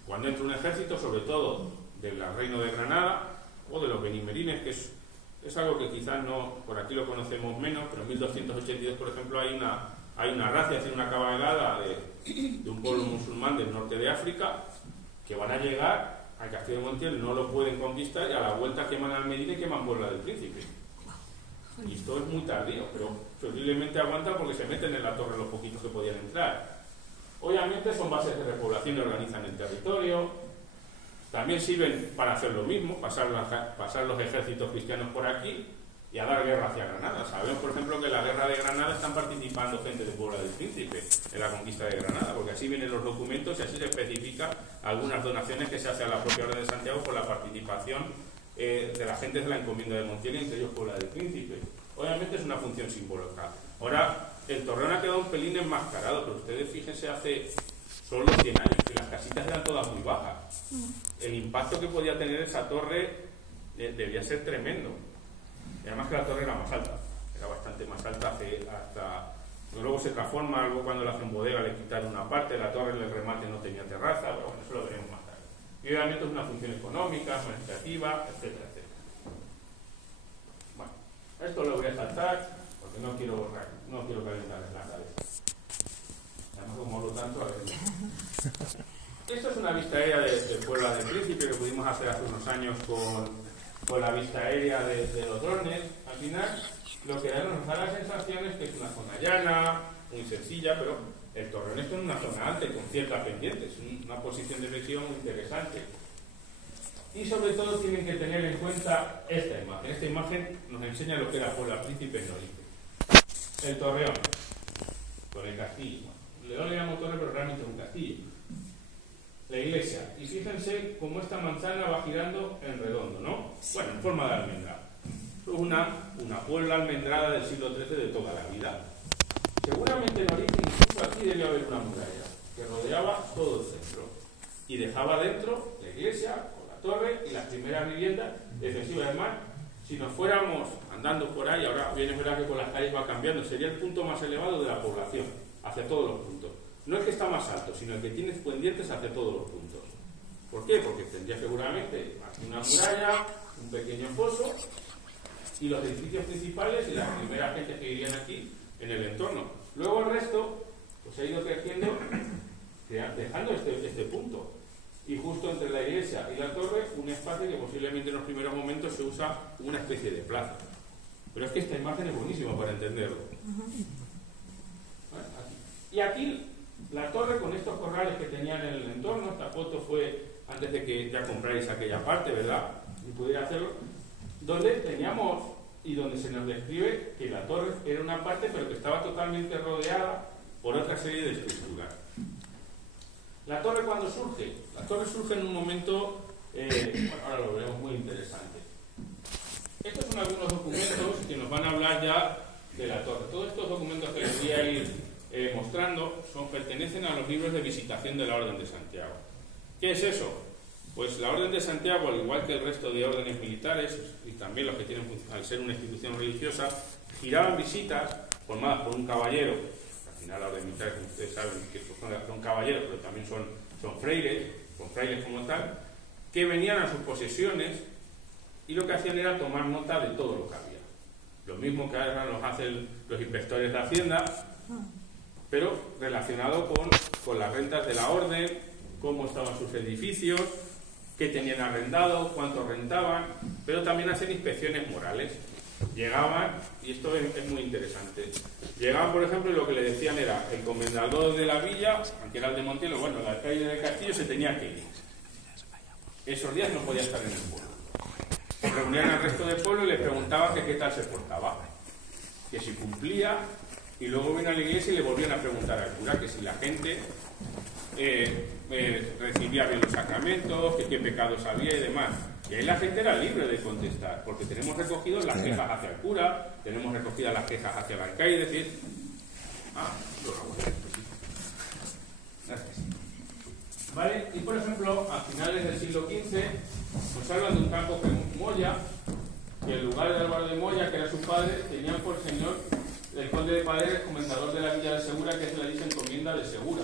cuando entra un ejército, sobre todo del Reino de Granada o de los benimerines, que es algo que quizás no, por aquí lo conocemos menos, pero en 1282, por ejemplo, hay una racia, es decir, una cabalgada de un pueblo musulmán del norte de África, que van a llegar al castillo de Montiel, no lo pueden conquistar, y a la vuelta queman Almedina y queman Puebla del Príncipe. Y esto es muy tardío, pero posiblemente aguantan porque se meten en la torre los poquitos que podían entrar. Obviamente son bases de repoblación y organizan el territorio. También sirven para hacer lo mismo, pasar los ejércitos cristianos por aquí y a dar guerra hacia Granada. Sabemos, por ejemplo, que en la guerra de Granada están participando gente de Puebla del Príncipe en la conquista de Granada, porque así vienen los documentos y así se especifica algunas donaciones que se hace a la propia Orden de Santiago por la participación de la gente de la encomienda de Montiel, y entre ellos Puebla del Príncipe. Obviamente es una función simbólica. Ahora, el torreón ha quedado un pelín enmascarado, pero ustedes fíjense, hace solo 100 años que las casitas eran todas muy bajas. El impacto que podía tener esa torre debía ser tremendo. Y además que la torre era más alta, era bastante más alta hasta... Luego se transforma, algo cuando la hacen bodega le quitaron una parte, la torre en el remate no tenía terraza, pero bueno, eso lo veremos más tarde. Y obviamente es una función económica, administrativa, etcétera, etcétera. Bueno, esto lo voy a saltar porque no quiero calentarles la cabeza. Además, como hablo tanto, a ver. Esto es una vista aérea de Puebla del Príncipe que pudimos hacer hace unos años con la vista aérea de los drones. Al final, lo que nos da la sensación es que es una zona llana, muy sencilla, pero el torreón está en una zona alta y con cierta pendiente. Es una posición de flexión muy interesante. Y sobre todo tienen que tener en cuenta esta imagen. Esta imagen nos enseña lo que era Puebla Príncipe en origen. El torreón, con el castillo. Le llamo torre, pero realmente es un castillo. La iglesia. Y fíjense cómo esta manzana va girando en redondo, ¿no? Bueno, en forma de almendra. Es una Puebla almendrada del siglo XIII de toda la vida. Seguramente en origen, incluso aquí debía haber una muralla que rodeaba todo el centro. Y dejaba dentro la iglesia, con la torre y las primeras viviendas, defensiva. Además, si nos fuéramos andando por ahí, ahora bien es verdad que con las calles va cambiando, sería el punto más elevado de la población, hacia todos los puntos. No el que está más alto, sino el que tiene pendientes hacia todos los puntos. ¿Por qué? Porque tendría seguramente aquí una muralla, un pequeño foso, y los edificios principales y las primeras gentes que vivían aquí en el entorno. Luego el resto pues ha ido creciendo, dejando este punto. Y justo entre la iglesia y la torre, un espacio que posiblemente en los primeros momentos se usa como una especie de plaza. Pero es que esta imagen es buenísima para entenderlo. ¿Vale? Y aquí la torre con estos corrales que tenían en el entorno, esta foto fue antes de que ya compráis aquella parte, ¿verdad? Y pudiera hacerlo, donde teníamos y donde se nos describe que la torre era una parte pero que estaba totalmente rodeada por otra serie de estructuras. La torre, ¿cuándo surge? La torre surge en un momento, bueno, ahora lo veremos, muy interesante. Estos son algunos documentos que nos van a hablar ya de la torre. Todos estos documentos que les voy a ir mostrando pertenecen a los libros de visitación de la Orden de Santiago. ¿Qué es eso? Pues la Orden de Santiago, al igual que el resto de órdenes militares y también los que tienen al ser una institución religiosa, giraban visitas formadas por un caballero. Al final la Orden militar, como ustedes saben, que son caballeros, pero también son frailes, con frailes como tal, que venían a sus posesiones y lo que hacían era tomar nota de todo lo que había. Lo mismo que ahora nos hacen los inspectores de Hacienda, pero relacionado con las rentas de la orden, cómo estaban sus edificios, qué tenían arrendado, cuánto rentaban, pero también hacen inspecciones morales. Llegaban, y esto es muy interesante, llegaban, por ejemplo, y lo que le decían era, el comendador de la villa, aunque era el de Montiel, bueno, el alcaide del castillo se tenía que ir. Esos días no podía estar en el pueblo. Se reunían al resto del pueblo y les preguntaban que qué tal se portaba, que si cumplía, y luego vienen a la iglesia y le volvían a preguntar al cura que si la gente recibía bien los sacramentos, que qué pecados había y demás. Y ahí la gente era libre de contestar, porque tenemos recogidos las quejas hacia el cura, tenemos recogidas las quejas hacia el alcaide, es decir, ¿vale? Y por ejemplo, a finales del siglo XV nos hablan de un campo que Moya, que el lugar de Álvaro de Moya, que era su padre, tenía por señor el conde de Paredes, comendador de la villa de Segura, que es la dicha encomienda de Segura.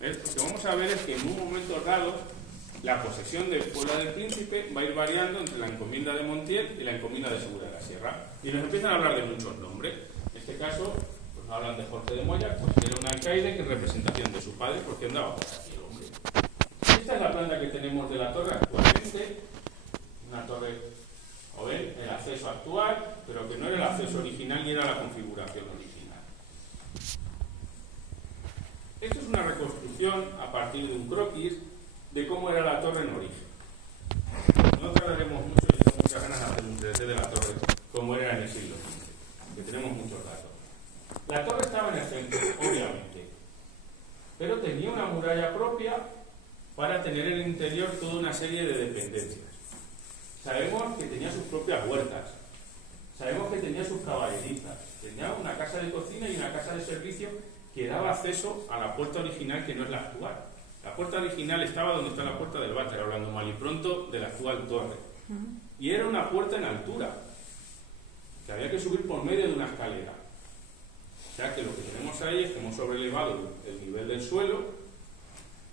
¿Ves? Lo que vamos a ver es que en un momento dado la posesión de Puebla del Príncipe va a ir variando entre la encomienda de Montiel y la encomienda de Segura de la Sierra. Y nos empiezan a hablar de muchos nombres. En este caso, pues hablan de Jorge de Moya, pues que era un alcaide que en representación de su padre, porque andaba por aquí el hombre. Esta es la planta que tenemos de la torre actualmente. Una torre, o ven, el acceso actual, pero que no era el acceso original ni era la configuración original. Esto es una reconstrucción a partir de un croquis de cómo era la torre en origen. No tardaremos mucho, yo tengo muchas ganas de hacer un 3D de la torre como era en el siglo XV, que tenemos muchos datos. La torre estaba en el centro, obviamente, pero tenía una muralla propia para tener en el interior toda una serie de dependencias. Sabemos que tenía sus propias huertas, sabemos que tenía sus caballerizas, tenía una casa de cocina y una casa de servicio que daba acceso a la puerta original, que no es la actual. La puerta original estaba donde está la puerta del váter, hablando mal y pronto de la actual torre. Y era una puerta en altura, que había que subir por medio de una escalera. O sea que lo que tenemos ahí es que hemos sobrelevado el nivel del suelo,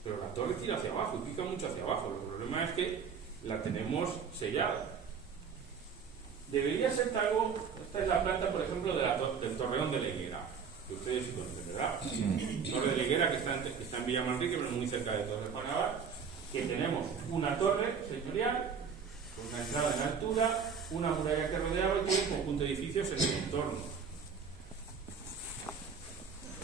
pero la torre tira hacia abajo y pica mucho hacia abajo. El problema es que la tenemos sellada. Debería ser algo, esta es la planta, por ejemplo, del Torreón de la Higuera, que ustedes sí conocen, ¿verdad? Torre de la Higuera, que está en Villa Manrique, pero muy cerca de Torre Panavar, que tenemos una torre señorial, con una entrada en altura, una muralla que rodeaba y todo un conjunto de edificios en el entorno.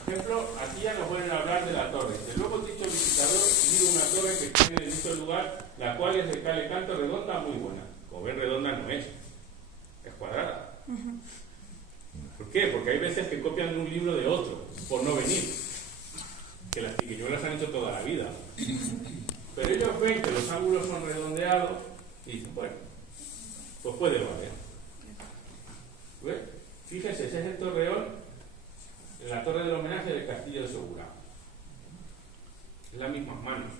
Por ejemplo, aquí ya nos vuelven a hablar de la torre. El luego dicho visitador mira una torre que tiene en este lugar, la cual es de cal y canto, redonda, muy buena. Como ven, redonda no es cuadrada. ¿Por qué? Porque hay veces que copian de un libro de otro, por no venir. Que las triquiñuelas han hecho toda la vida. Pero ellos ven que los ángulos son redondeados y dicen, bueno, pues puede valer. ¿Ves? Fíjense, ese es el torreón en la torre del homenaje del castillo de Segura. Es las mismas manos.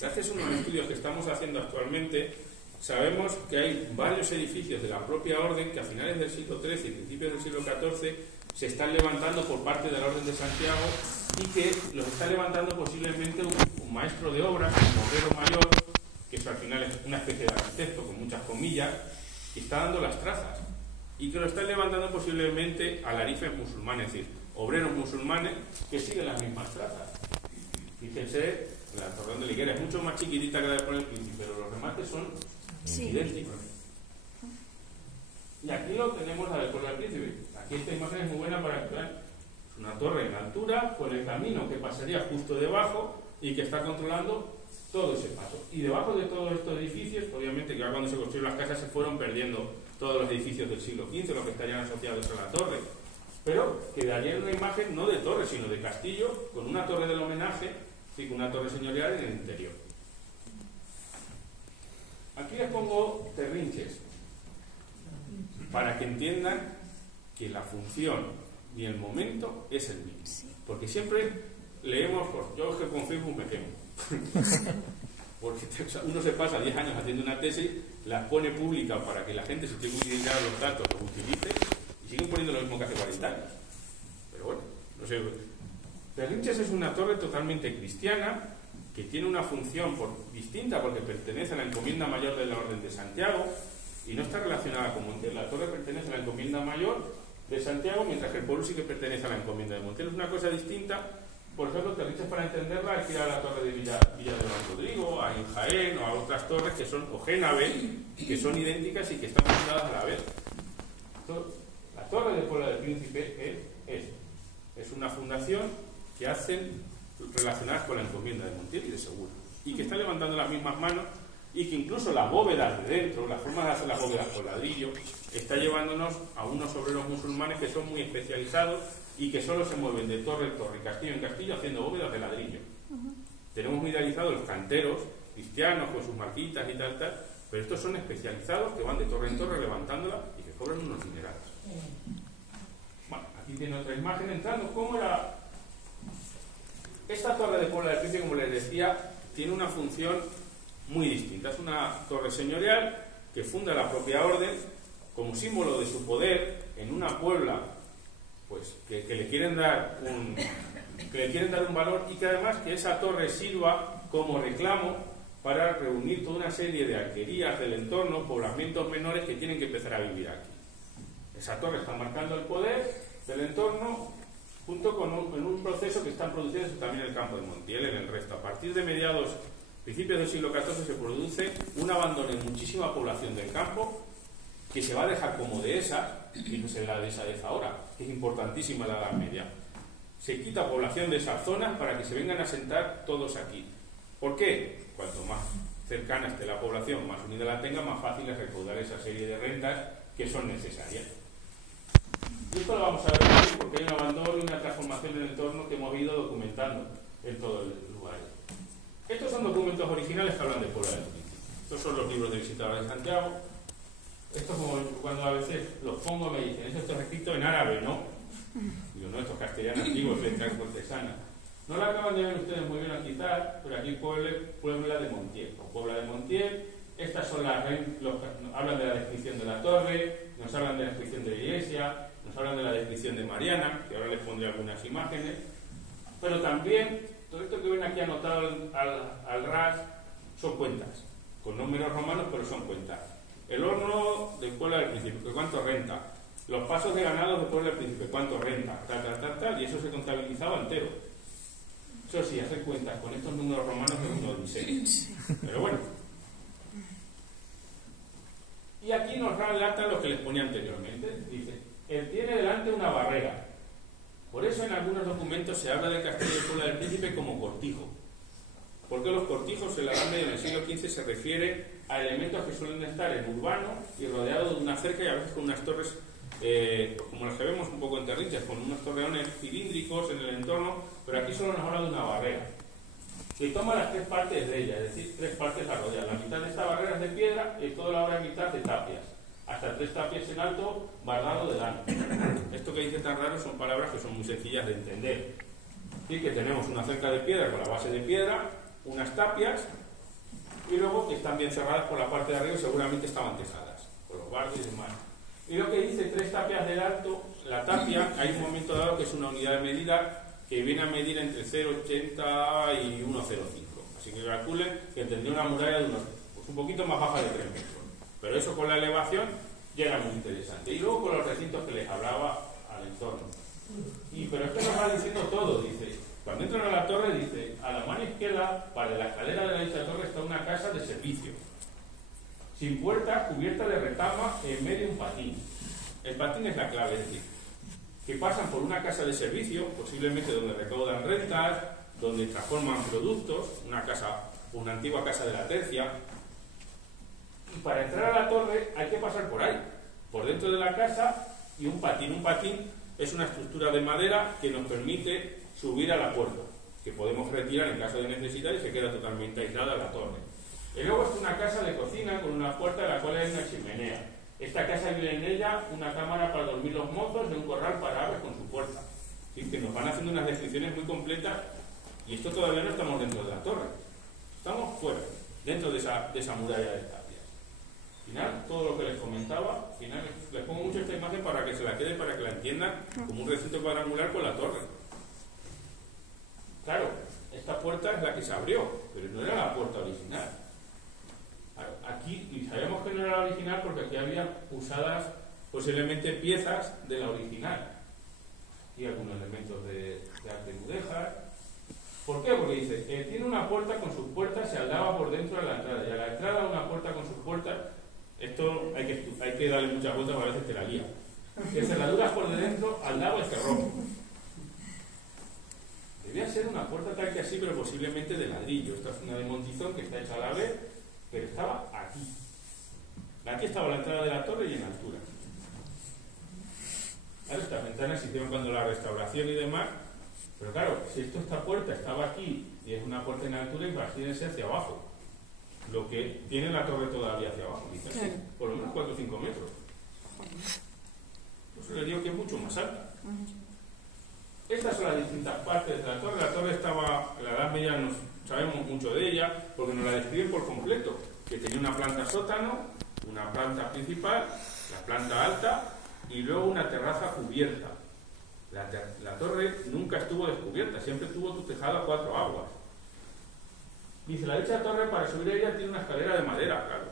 Gracias a unos estudios que estamos haciendo actualmente, sabemos que hay varios edificios de la propia orden que a finales del siglo XIII y principios del siglo XIV se están levantando por parte de la Orden de Santiago y que los está levantando posiblemente un maestro de obras, un obrero mayor, que eso al final es una especie de arquitecto con muchas comillas, que está dando las trazas y que lo están levantando posiblemente alarifes musulmanes, es decir, obreros musulmanes que siguen las mismas trazas. Fíjense, la Torre de la Higuera es mucho más chiquitita que la de Puebla del Príncipe, pero los remates son idénticos. Y aquí lo tenemos la de Puebla del Príncipe. Aquí esta imagen es muy buena para que vean. Es una torre en altura con el camino que pasaría justo debajo y que está controlando todo ese paso. Y debajo de todos estos edificios, obviamente que ya cuando se construyeron las casas se fueron perdiendo todos los edificios del siglo XV, los que estarían asociados a la torre. Pero quedaría una imagen no de torre, sino de castillo, con una torre del homenaje, sí, con una torre señorial en el interior. Aquí les pongo terrinches, para que entiendan que la función y el momento es el mismo. Porque siempre leemos, yo que con Facebook me quemo. Porque uno se pasa 10 años haciendo una tesis, la pone pública para que la gente se tenga que identificar los datos, los utilice, y siguen poniendo lo mismo que hace 40 años. Pero bueno, no sé. Terrinches es una torre totalmente cristiana, que tiene una función distinta porque pertenece a la encomienda mayor de la Orden de Santiago, y no está relacionada con Montiel. La torre pertenece a la encomienda mayor de Santiago, mientras que el pueblo sí que pertenece a la encomienda de Montiel. Es una cosa distinta. Por ejemplo, Terrinches, para entenderla, hay que ir a la torre de Villa de Don Rodrigo, a Jaén, o a otras torres que son, o Génave, que son idénticas y que están fundadas a la vez. Entonces, la torre de Puebla del Príncipe es una fundación que hacen relacionadas con la encomienda de Montiel y de Segura, y que está levantando las mismas manos, y que incluso las bóvedas de dentro, la forma de hacer las bóvedas con ladrillo, está llevándonos a unos obreros musulmanes que son muy especializados y que solo se mueven de torre en torre, castillo en castillo, haciendo bóvedas de ladrillo. Tenemos muy idealizados los canteros cristianos con sus marquitas y tal, pero estos son especializados que van de torre en torre levantándola y que cobran unos dinerales. Bueno, aquí tiene otra imagen entrando. ¿Cómo era? Esta torre de Puebla del Príncipe, como les decía, tiene una función muy distinta. Es una torre señorial que funda la propia orden como símbolo de su poder en una Puebla, pues que le quieren dar un valor, y que además que esa torre sirva como reclamo para reunir toda una serie de alquerías del entorno, poblamientos menores que tienen que empezar a vivir aquí. Esa torre está marcando el poder del entorno junto con un proceso que están produciendo también en el campo de Montiel, en el resto. A partir de principios del siglo XIV se produce un abandono en muchísima población del campo que se va a dejar como dehesa, y no es la dehesa de Zahora, que es importantísima en la Edad Media. Se quita población de esas zonas para que se vengan a asentar todos aquí. ¿Por qué? Cuanto más cercana esté la población, más unida la tenga, más fácil es recaudar esa serie de rentas que son necesarias. Y esto lo vamos a ver aquí porque hay un abandono y una transformación en el entorno que hemos ido documentando en todo el lugar. Estos son documentos originales que hablan de Puebla del Príncipe. Estos son los libros de visitadores de Santiago. Esto, como cuando a veces los pongo, me dicen, esto está escrito en árabe, ¿no? Digo, no, estos castellanos antiguos, letras cortesanas. No la acaban de ver ustedes muy bien al quitar, pero aquí Puebla de Montiel. Puebla de Montiel, estas son hablan de la descripción de la torre, nos hablan de la descripción de la iglesia, nos hablan de la descripción de Mariana, que ahora les pondré algunas imágenes, pero también todo esto que ven aquí anotado al ras son cuentas, con números romanos, pero son cuentas. El horno de Puebla del Príncipe, ¿cuánto renta? Los pasos de ganados de Puebla del Príncipe, ¿cuánto renta? Y eso se contabilizaba entero. Eso sí, hacer cuentas con estos números romanos es una odisea. Pero bueno. Y aquí nos relata lo que les ponía anteriormente. Dice, él tiene delante una barrera. Por eso en algunos documentos se habla del castillo de Puebla del Príncipe como cortijo. Porque los cortijos en la Edad Media, en el siglo XV, se refiere a elementos que suelen estar en urbano y rodeados de una cerca y a veces con unas torres, como las que vemos un poco en Terrinches, con unos torreones cilíndricos en el entorno, pero aquí solo nos habla de una barrera, que toma las 3 partes de ella, es decir, 3 partes la rodean. La mitad de esta barrera es de piedra y toda la otra mitad de tapias. Hasta 3 tapias en alto, bardado de lana. Esto que dice tan raro son palabras que son muy sencillas de entender. Es decir, que tenemos una cerca de piedra con la base de piedra, unas tapias, y luego que están bien cerradas por la parte de arriba y seguramente estaban tejadas, por los barrios y demás. Y lo que dice 3 tapias del alto, la tapia, hay un momento dado que es una unidad de medida que viene a medir entre 0,80 y 1,05. Así que calculen que tendría una muralla de unos, pues un poquito más baja de 3 metros. Pero eso con la elevación ya era muy interesante. Y luego con los recintos que les hablaba al entorno. Pero esto nos va diciendo todo, dice. Cuando entran a la torre, dice, a la mano izquierda, para la escalera de la dicha torre, está una casa de servicio. Sin puerta, cubierta de retama, en medio un patín. El patín es la clave, es decir, que pasan por una casa de servicio, posiblemente donde recaudan rentas, donde transforman productos, una antigua casa de la tercia. Y para entrar a la torre hay que pasar por ahí, por dentro de la casa, y un patín. Un patín es una estructura de madera que nos permite subir a la puerta, que podemos retirar en caso de necesidad y se queda totalmente aislada la torre. Y luego es una casa de cocina con una puerta en la cual hay una chimenea. Esta casa vive en ella una cámara para dormir los mozos y un corral para aves con su puerta. Es que nos van haciendo unas descripciones muy completas y esto todavía no estamos dentro de la torre. Estamos fuera, dentro de esa muralla de tapias. Al final, todo lo que les comentaba, al final les pongo mucho esta imagen para que se la quede, para que la entiendan como un recinto cuadrangular con la torre. Claro, esta puerta es la que se abrió, pero no era la puerta original. Aquí, y sabemos que no era la original porque aquí había usadas posiblemente piezas de la original. Y algunos elementos de arte mudéjar. ¿Por qué? Porque dice, tiene una puerta con sus puertas, se aldaba por dentro de la entrada. Y a la entrada una puerta con sus puertas, esto hay que darle muchas vueltas, porque a veces te la lía. Que cerraduras por dentro, aldaba y cerró. Debía ser una puerta tal que así, pero posiblemente de ladrillo. Esta es una de Montizón que está hecha a la vez, pero estaba aquí. Aquí estaba la entrada de la torre y en altura. Claro, estas ventanas se hicieron cuando la restauración y demás, pero claro, si esta puerta estaba aquí y es una puerta en altura, imagínense hacia abajo. Lo que tiene la torre todavía hacia abajo, quizás, sí, por lo menos 4 o 5 metros. Pues le digo que es mucho más alta. Estas son las distintas partes de la torre. La torre estaba, en la Edad Media no sabemos mucho de ella, porque nos la describen por completo, que tenía una planta sótano, una planta principal, la planta alta y luego una terraza cubierta. La torre nunca estuvo descubierta, siempre tuvo tu tejado a 4 aguas. Dice, la dicha torre para subir a ella tiene una escalera de madera, claro.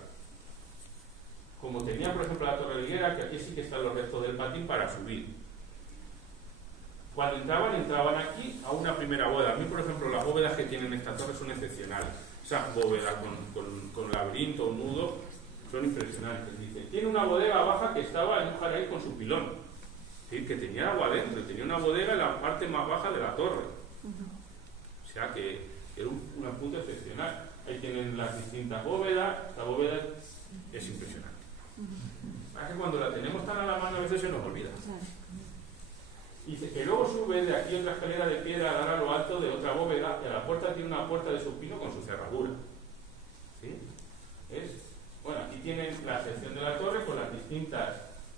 Como tenía, por ejemplo, la torre liguera, que aquí sí que están los restos del patín para subir. Cuando entraban aquí a una primera bóveda. A mí, por ejemplo, las bóvedas que tienen esta torre son excepcionales. Esas bóvedas con laberinto o nudo son impresionantes. Dice, tiene una bodega baja que estaba en un jardín con su pilón. Es decir, que tenía agua dentro, tenía una bodega en la parte más baja de la torre. O sea que era un punto excepcional. Ahí tienen las distintas bóvedas. La bóveda es impresionante. Es que cuando la tenemos tan a la mano a veces se nos olvida. Dice que luego sube de aquí otra escalera de piedra a dar a lo alto de otra bóveda, y a la puerta tiene una puerta de supino con su cerradura. ¿Sí? Bueno, aquí tienen la sección de la torre con las distintas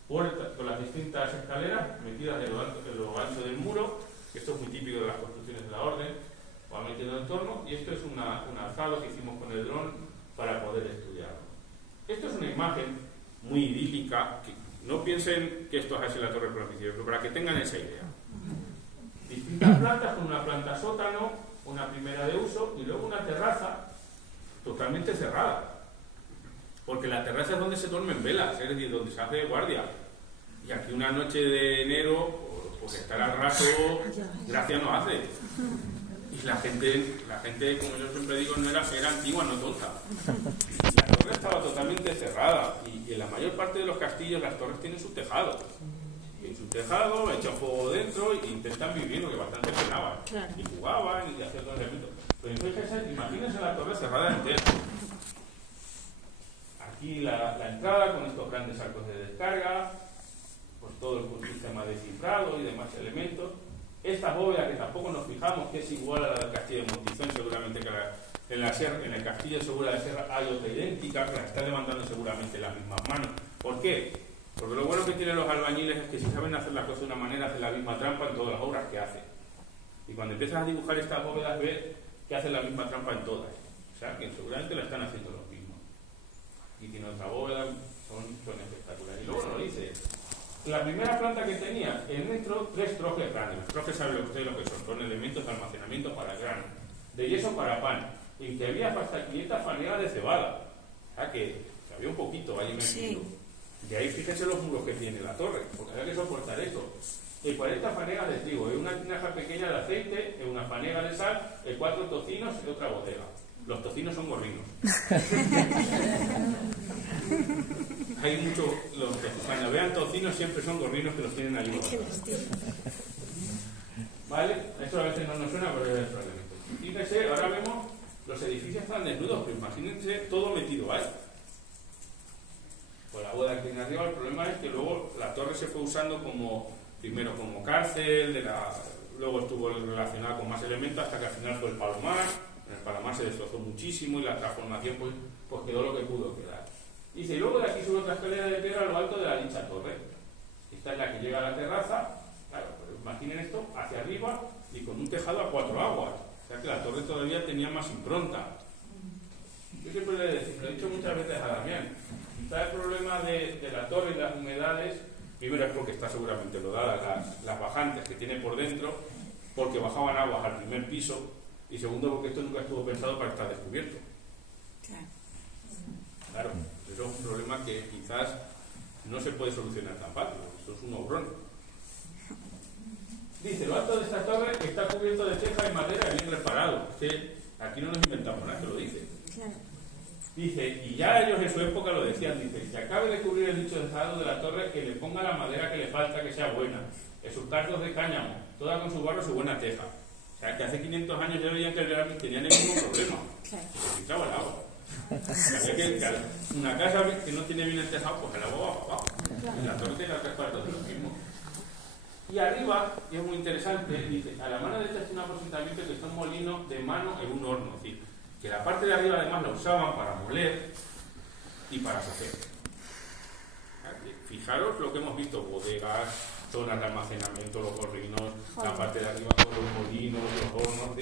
puertas, con las distintas escaleras metidas en lo ancho del muro, que esto es muy típico de las construcciones de la orden, va metido en torno, y esto es un alzado que hicimos con el dron para poder estudiarlo. Esto es una imagen muy idílica, que no piensen que esto es así la torre del principio, pero para que tengan esa idea. Distintas plantas, con una planta sótano, una primera de uso y luego una terraza totalmente cerrada. Porque la terraza es donde se duermen velas, es decir, donde se hace guardia. Y aquí una noche de enero, pues estar al raso, gracia no hace. Y la gente, como yo siempre digo, era antigua, no tonta. La torre estaba totalmente cerrada y en la mayor parte de los castillos las torres tienen su tejado. En su tejado echan fuego dentro e intentan vivir, lo que bastante penaban. Claro. Y jugaban y hacían todo el elemento. Pero fíjense, imagínense la torre cerrada entera. Aquí la entrada con estos grandes arcos de descarga, pues todo el sistema de cifrado y demás elementos. Esta bóveda que tampoco nos fijamos que es igual a la del castillo de Montizón, seguramente que en el castillo de Segura de Serra hay otra idéntica, que la están levantando seguramente las mismas manos. ¿Por qué? Porque lo bueno que tienen los albañiles es que si saben hacer las cosas de una manera, hacen la misma trampa en todas las obras que hacen. Y cuando empiezas a dibujar estas bóvedas, ves que hacen la misma trampa en todas. sea, que seguramente la están haciendo los mismos. Y tiene otra bóveda, son espectaculares. Y luego nos dice, la primera planta que tenía, en dentro, 3 trojes grandes. Los trojes, saben ustedes lo que son elementos de almacenamiento para grano, de yeso para pan, en que había hasta 500 fanegas de cebada. O sea, que había un poquito ahí metido. Sí. De ahí fíjense los muros que tiene la torre, porque había que soportar eso. Y 40 fanegas de trigo, una tinaja pequeña de aceite, una fanega de sal, 4 tocinos y otra bodega. Los tocinos son gorrinos. Hay muchos, cuando vean tocinos siempre son gorrinos que los tienen ahí. ¿Vale? Eso a veces no nos suena, pero es probablemente. Fíjense, ahora vemos los edificios están desnudos, pero imagínense todo metido ahí. Con la boda aquí en arriba, el problema es que luego la torre se fue usando primero como cárcel, luego estuvo relacionada con más elementos hasta que al final fue el palomar. En el palomar se destrozó muchísimo y la transformación pues quedó lo que pudo quedar. Dice, y luego de aquí sube otra escalera de piedra a lo alto de la dicha torre. Esta es la que llega a la terraza, claro, pues imaginen esto, hacia arriba y con un tejado a 4 aguas. O sea que la torre todavía tenía más impronta. Yo siempre le he dicho muchas veces a Damián, quizá el problema de la torre y las humedades, primero es porque está seguramente lodada, las bajantes que tiene por dentro, porque bajaban aguas al primer piso, y segundo porque esto nunca estuvo pensado para estar descubierto. Claro, eso es un problema que quizás no se puede solucionar tan fácil, eso es un obrón. Dice, lo alto de esta torre está cubierto de teja y madera bien reparado. Aquí no nos inventamos nada, que lo dice. Dice, y ya ellos en su época lo decían, dice, que acabe de cubrir el dicho tejado de la torre, que le ponga la madera que le falta, que sea buena, que sus tardos de cáñamo, toda con su barro, su buena teja. O sea, que hace 500 años ya veían que tenían el mismo problema. Se filtraba el agua. Una casa que no tiene bien el tejado, pues el agua va para abajo. Y la torre tiene 3 cuartos de lo mismo. Y arriba, y es muy interesante, dice, a la mano derecha es un aposentamiento que está un molino de mano en un horno. Es decir, que la parte de arriba además la usaban para moler y para cocer. Fijaros lo que hemos visto, bodegas, zonas de almacenamiento, los gorrinos, la parte de arriba con los molinos, los hornos.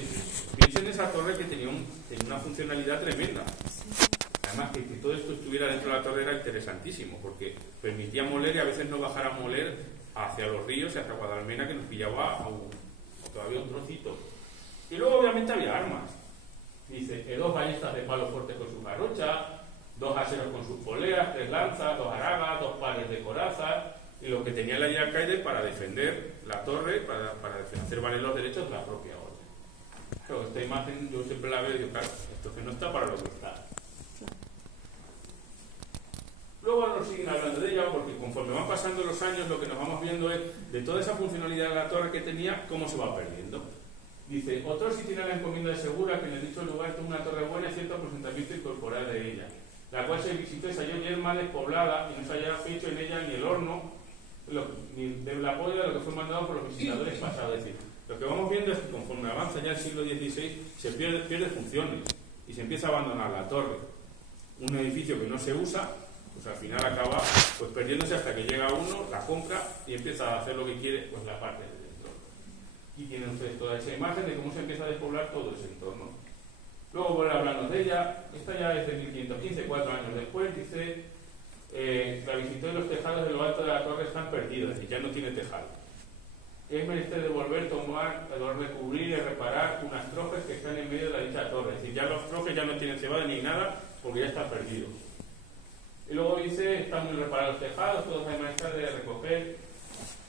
Piensen en esa torre que tenía una funcionalidad tremenda. Además que todo esto estuviera dentro de la torre era interesantísimo, porque permitía moler y a veces no bajar a moler hacia los ríos y hacia Guadalmena, que nos pillaba todavía un trocito. Y luego obviamente había armas. Dice que 2 ballestas de palo fuerte con su garrocha, 2 aseros con sus poleas, 3 lanzas, 2 aragas, 2 pares de corazas, y lo que tenía el alcaide para defender la torre, para hacer valer los derechos de la propia orden. Claro, esta imagen yo siempre la veo y digo, claro, esto que no está para lo que está. Luego nos siguen hablando de ella, porque conforme van pasando los años, lo que nos vamos viendo es de toda esa funcionalidad de la torre que tenía, cómo se va perdiendo. Dice, otro sí tiene la encomienda de segura que en el dicho lugar tuvo una torre buena y cierto aposentamiento incorporal de ella, la cual se visitó y se halló yerma despoblada y no se hallaba fecho en ella ni el horno, ni de la bóveda de lo que fue mandado por los visitadores pasados. Es decir, lo que vamos viendo es que conforme avanza ya el siglo XVI se pierde funciones y se empieza a abandonar la torre. Un edificio que no se usa, pues al final acaba pues perdiéndose hasta que llega uno, la compra y empieza a hacer lo que quiere, pues la parte de dentro. Y tienen ustedes toda esa imagen de cómo se empieza a despoblar todo ese entorno. Luego vuelve a hablarnos de ella. Esta ya es de 1515, 4 años después. Dice, la visitó y los tejados de lo alto de la torre están perdidos, es decir, ya no tiene tejado. Es menester de volver, tomar, recubrir y reparar unas trojes que están en medio de la dicha torre. Es decir, ya los trojes ya no tienen cebada ni nada porque ya están perdidos. Y luego dice, están muy reparados los tejados, todos hay maestras de recoger.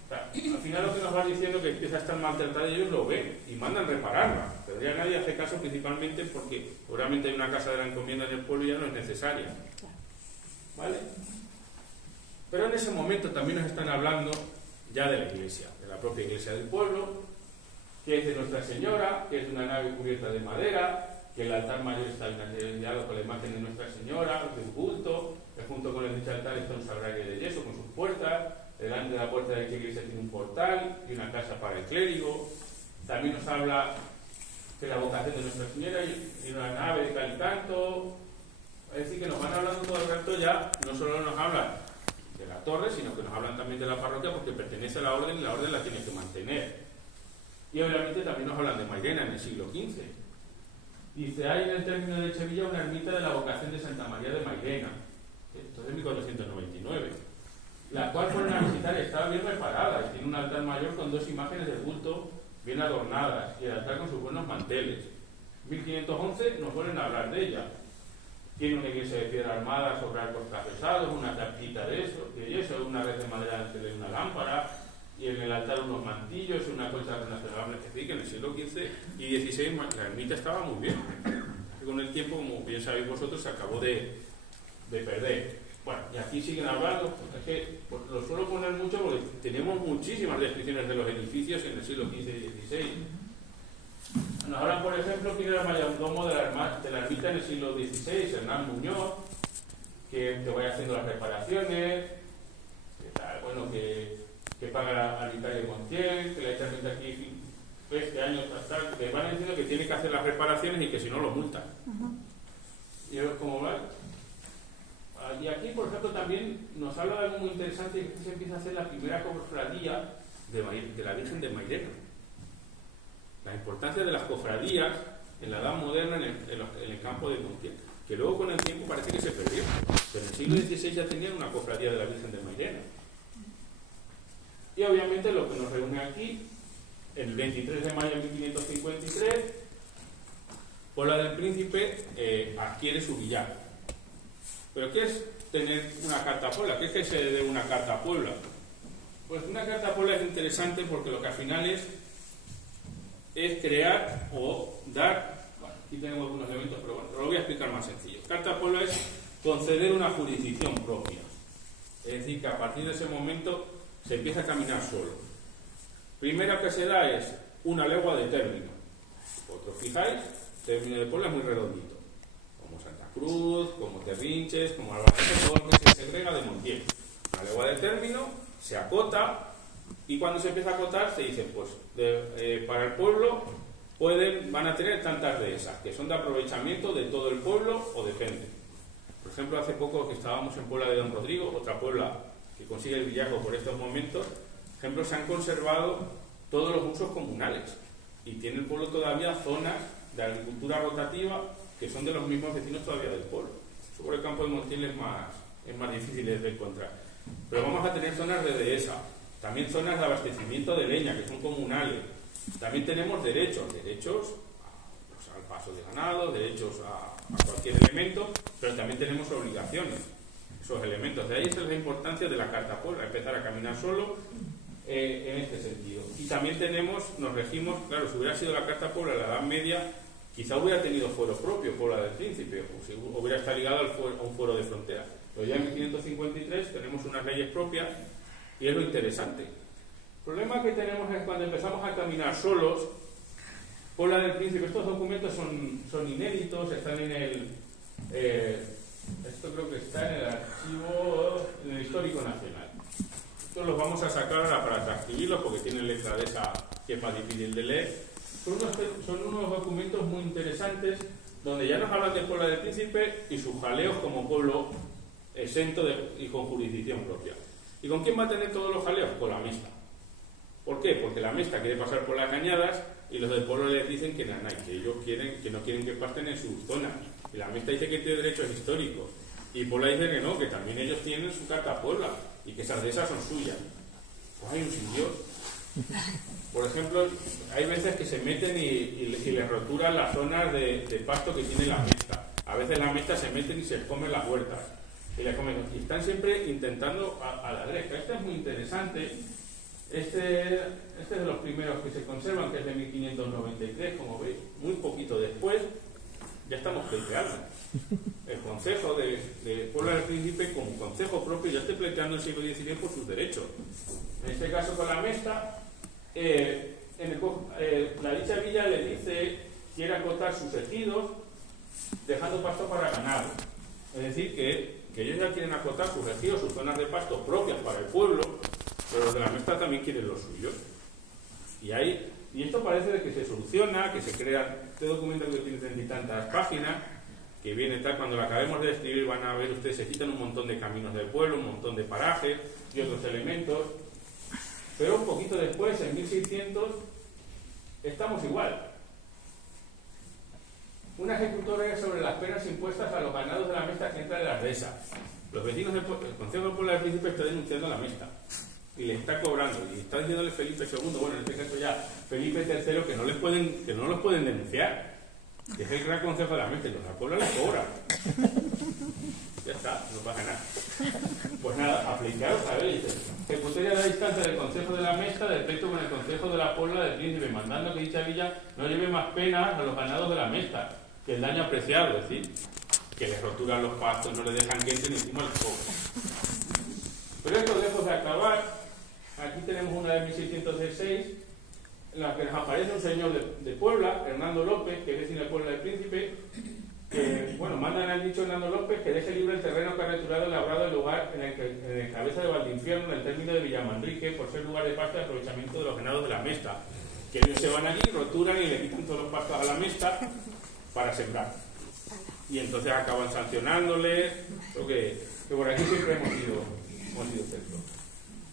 O sea, al final lo que nos va diciendo que empieza a estar maltratada y ellos lo ven y mandan repararla, pero ya nadie hace caso principalmente porque seguramente hay una casa de la encomienda en el pueblo y ya no es necesaria. ¿Vale? Pero en ese momento también nos están hablando ya de la iglesia, de la propia iglesia del pueblo, que es de Nuestra Señora, que es una nave cubierta de madera, que el altar mayor está alineado con la imagen de Nuestra Señora, de un bulto, que junto con el dicho altar está un sagrario de yeso con sus puertas. Delante de la puerta de la iglesia tiene un portal y una casa para el clérigo. También nos habla de la vocación de Nuestra Señora y una nave de cal y canto. Es decir, que nos van hablando todo el rato ya, no solo nos hablan de la torre, sino que nos hablan también de la parroquia porque pertenece a la orden y la orden la tiene que mantener. Y obviamente también nos hablan de Mairena en el siglo XV. Dice, hay en el término de Chevilla una ermita de la vocación de Santa María de Mairena, esto es de 1499, la cual fueron a visitar y estaba bien reparada, y tiene un altar mayor con 2 imágenes de bulto bien adornadas, y el altar con sus buenos manteles. 1511 nos vuelven a hablar de ella. Tiene una iglesia de piedra armada sobre arcos travesados, una tapita de eso, una red de madera de una lámpara, y en el altar unos mantillos y una colcha renacional. Es decir, que en el siglo XV y XVI la ermita estaba muy bien. Con el tiempo, como bien sabéis vosotros, se acabó de perder. Bueno, y aquí siguen hablando, es que pues, lo suelo poner mucho porque tenemos muchísimas descripciones de los edificios en el siglo XV y XVI. Nos hablan, por ejemplo, quién era el mayordomo de la ermita en el siglo XVI, Hernán Muñoz, que te vaya haciendo las reparaciones, que paga al vicario de Montiel, que le echa gente aquí este año tras tal, que van diciendo que tiene que hacer las reparaciones y que si no lo multan. Y es como va. Y aquí, por ejemplo, también nos habla de algo muy interesante, que se empieza a hacer la primera cofradía de la Virgen de Mairena. La importancia de las cofradías en la edad moderna en el campo de Montiel, que luego con el tiempo parece que se perdió. Pero en el siglo XVI ya tenían una cofradía de la Virgen de Mairena. Y obviamente lo que nos reúne aquí, el 23 de mayo de 1553, Pola del Príncipe adquiere su billar. ¿Pero qué es tener una carta a Puebla? ¿Qué es que se dé una carta a Puebla? Pues una carta a Puebla es interesante porque lo que al final es crear o dar, bueno, aquí tenemos algunos elementos, pero bueno, lo voy a explicar más sencillo. Carta a Puebla es conceder una jurisdicción propia. Es decir, que a partir de ese momento se empieza a caminar solo. Primero que se da es una legua de término. Vosotros fijáis, el término de Puebla es muy redondito. Como Santa Cruz, como Terrinches, como Albacete, todo lo que se segrega de Montiel. Una legua de término se acota. Y cuando se empieza a acotar, se dice, pues, para el pueblo van a tener tantas de esas, que son de aprovechamiento de todo el pueblo o depende. Por ejemplo, hace poco que estábamos en Puebla de Don Rodrigo, otra Puebla que consigue el villazgo por estos momentos, por ejemplo, se han conservado todos los usos comunales y tiene el pueblo todavía zonas de agricultura rotativa que son de los mismos vecinos todavía del pueblo. Sobre el campo de Montiel es más difícil de encontrar. Pero vamos a tener zonas de dehesa. También zonas de abastecimiento de leña, que son comunales. También tenemos derechos al paso de ganado, derechos a cualquier elemento, pero también tenemos obligaciones, esos elementos. De ahí es la importancia de la Carta Puebla, empezar a caminar solo en este sentido. Y también nos regimos, claro, si hubiera sido la Carta Puebla en la Edad Media, quizá hubiera tenido fuero propio, Puebla del Príncipe, o si hubiera estado ligado a un fuero de frontera. Pero ya en 1553 tenemos unas leyes propias. Y es lo interesante. El problema que tenemos es cuando empezamos a caminar solos, Puebla del Príncipe, estos documentos son inéditos, están esto creo que está en el archivo, en el Histórico Nacional. Estos los vamos a sacar ahora para transcribirlos porque tienen letra de esa que es más difícil de leer. Son unos documentos muy interesantes donde ya nos hablan de Puebla del Príncipe y sus jaleos como pueblo exento y con jurisdicción propia. ¿Y con quién va a tener todos los jaleos? Con la Mesta. ¿Por qué? Porque la Mesta quiere pasar por las cañadas y los del pueblo les dicen que ellos no quieren que pasten en su zona. Y la Mesta dice que tiene derechos históricos. Y Puebla dice que no, que también ellos tienen su carta a Puebla y que esas de esas son suyas. Pues hay un sin Dios. Por ejemplo, hay veces que se meten y les roturan las zonas de pasto que tiene la Mesta. A veces la Mesta se meten y se comen las huertas. Y están siempre intentando a la derecha. Este es muy interesante. Este es de los primeros que se conservan, que es de 1593, como veis. Muy poquito después, ya estamos pleiteando. El Consejo de Puebla del Príncipe, como consejo propio, ya está pleiteando en el siglo XVI por sus derechos. En este caso, con la Mesta, la dicha villa le dice quiere acotar sus ejidos, dejando pasto para ganado. Es decir, que ellos ya quieren acotar sus ejidos, sus zonas de pasto propias para el pueblo, pero los de la Mesta también quieren los suyos. Y esto parece de que se soluciona, que se crea este documento que tiene 30 y tantas páginas, que viene tal, cuando lo acabemos de escribir van a ver ustedes, se citan un montón de caminos del pueblo, un montón de parajes y otros elementos, pero un poquito después, en 1600, estamos igual. una ejecutoria sobre las penas impuestas a los ganados de la Mesta que entran en la dehesa. Los vecinos del Consejo del Pueblo del Príncipe está denunciando a la Mesta y le está cobrando, y está diciéndole Felipe II, bueno, en este caso ya Felipe III, que no los pueden denunciar, que es el Gran Consejo de la Mesta, y los de la Puebla les cobra. Ya está, no pasa nada. Pues nada, aplicaros a ver, dice, ejecutoria de la distancia del Consejo de la Mesta del pleito con el Consejo de la Puebla del Príncipe, mandando que dicha villa no lleve más pena a los ganados de la Mesta que el daño apreciado, es decir, que les roturan los pastos, no les dejan que entren y encima les cobran. Pero esto lejos de acabar, aquí tenemos una de 1606, en la que nos aparece un señor de Puebla, Hernando López, que es vecino de Puebla del Príncipe, que, bueno, mandan al dicho Hernando López que deje libre el terreno que ha returado y labrado el lugar en el cabeza de Valdinfierno, en el término de Villamanrique, por ser lugar de pasto y aprovechamiento de los ganados de la Mesta. Que ellos se van allí, roturan y le quitan todos los pastos a la Mesta para sembrar. Y entonces acaban sancionándoles, que por aquí siempre hemos sido cerdos.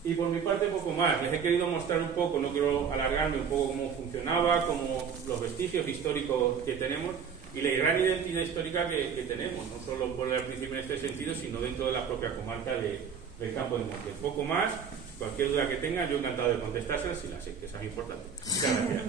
Y por mi parte poco más, les he querido mostrar un poco, no quiero alargarme, un poco cómo funcionaba, como los vestigios históricos que tenemos y la gran identidad histórica que tenemos, no solo por el Príncipe en este sentido, sino dentro de la propia comarca del Campo de Montiel. Poco más, cualquier duda que tengan, yo encantado de contestársela si la sé, que esa es importante. Muchas gracias.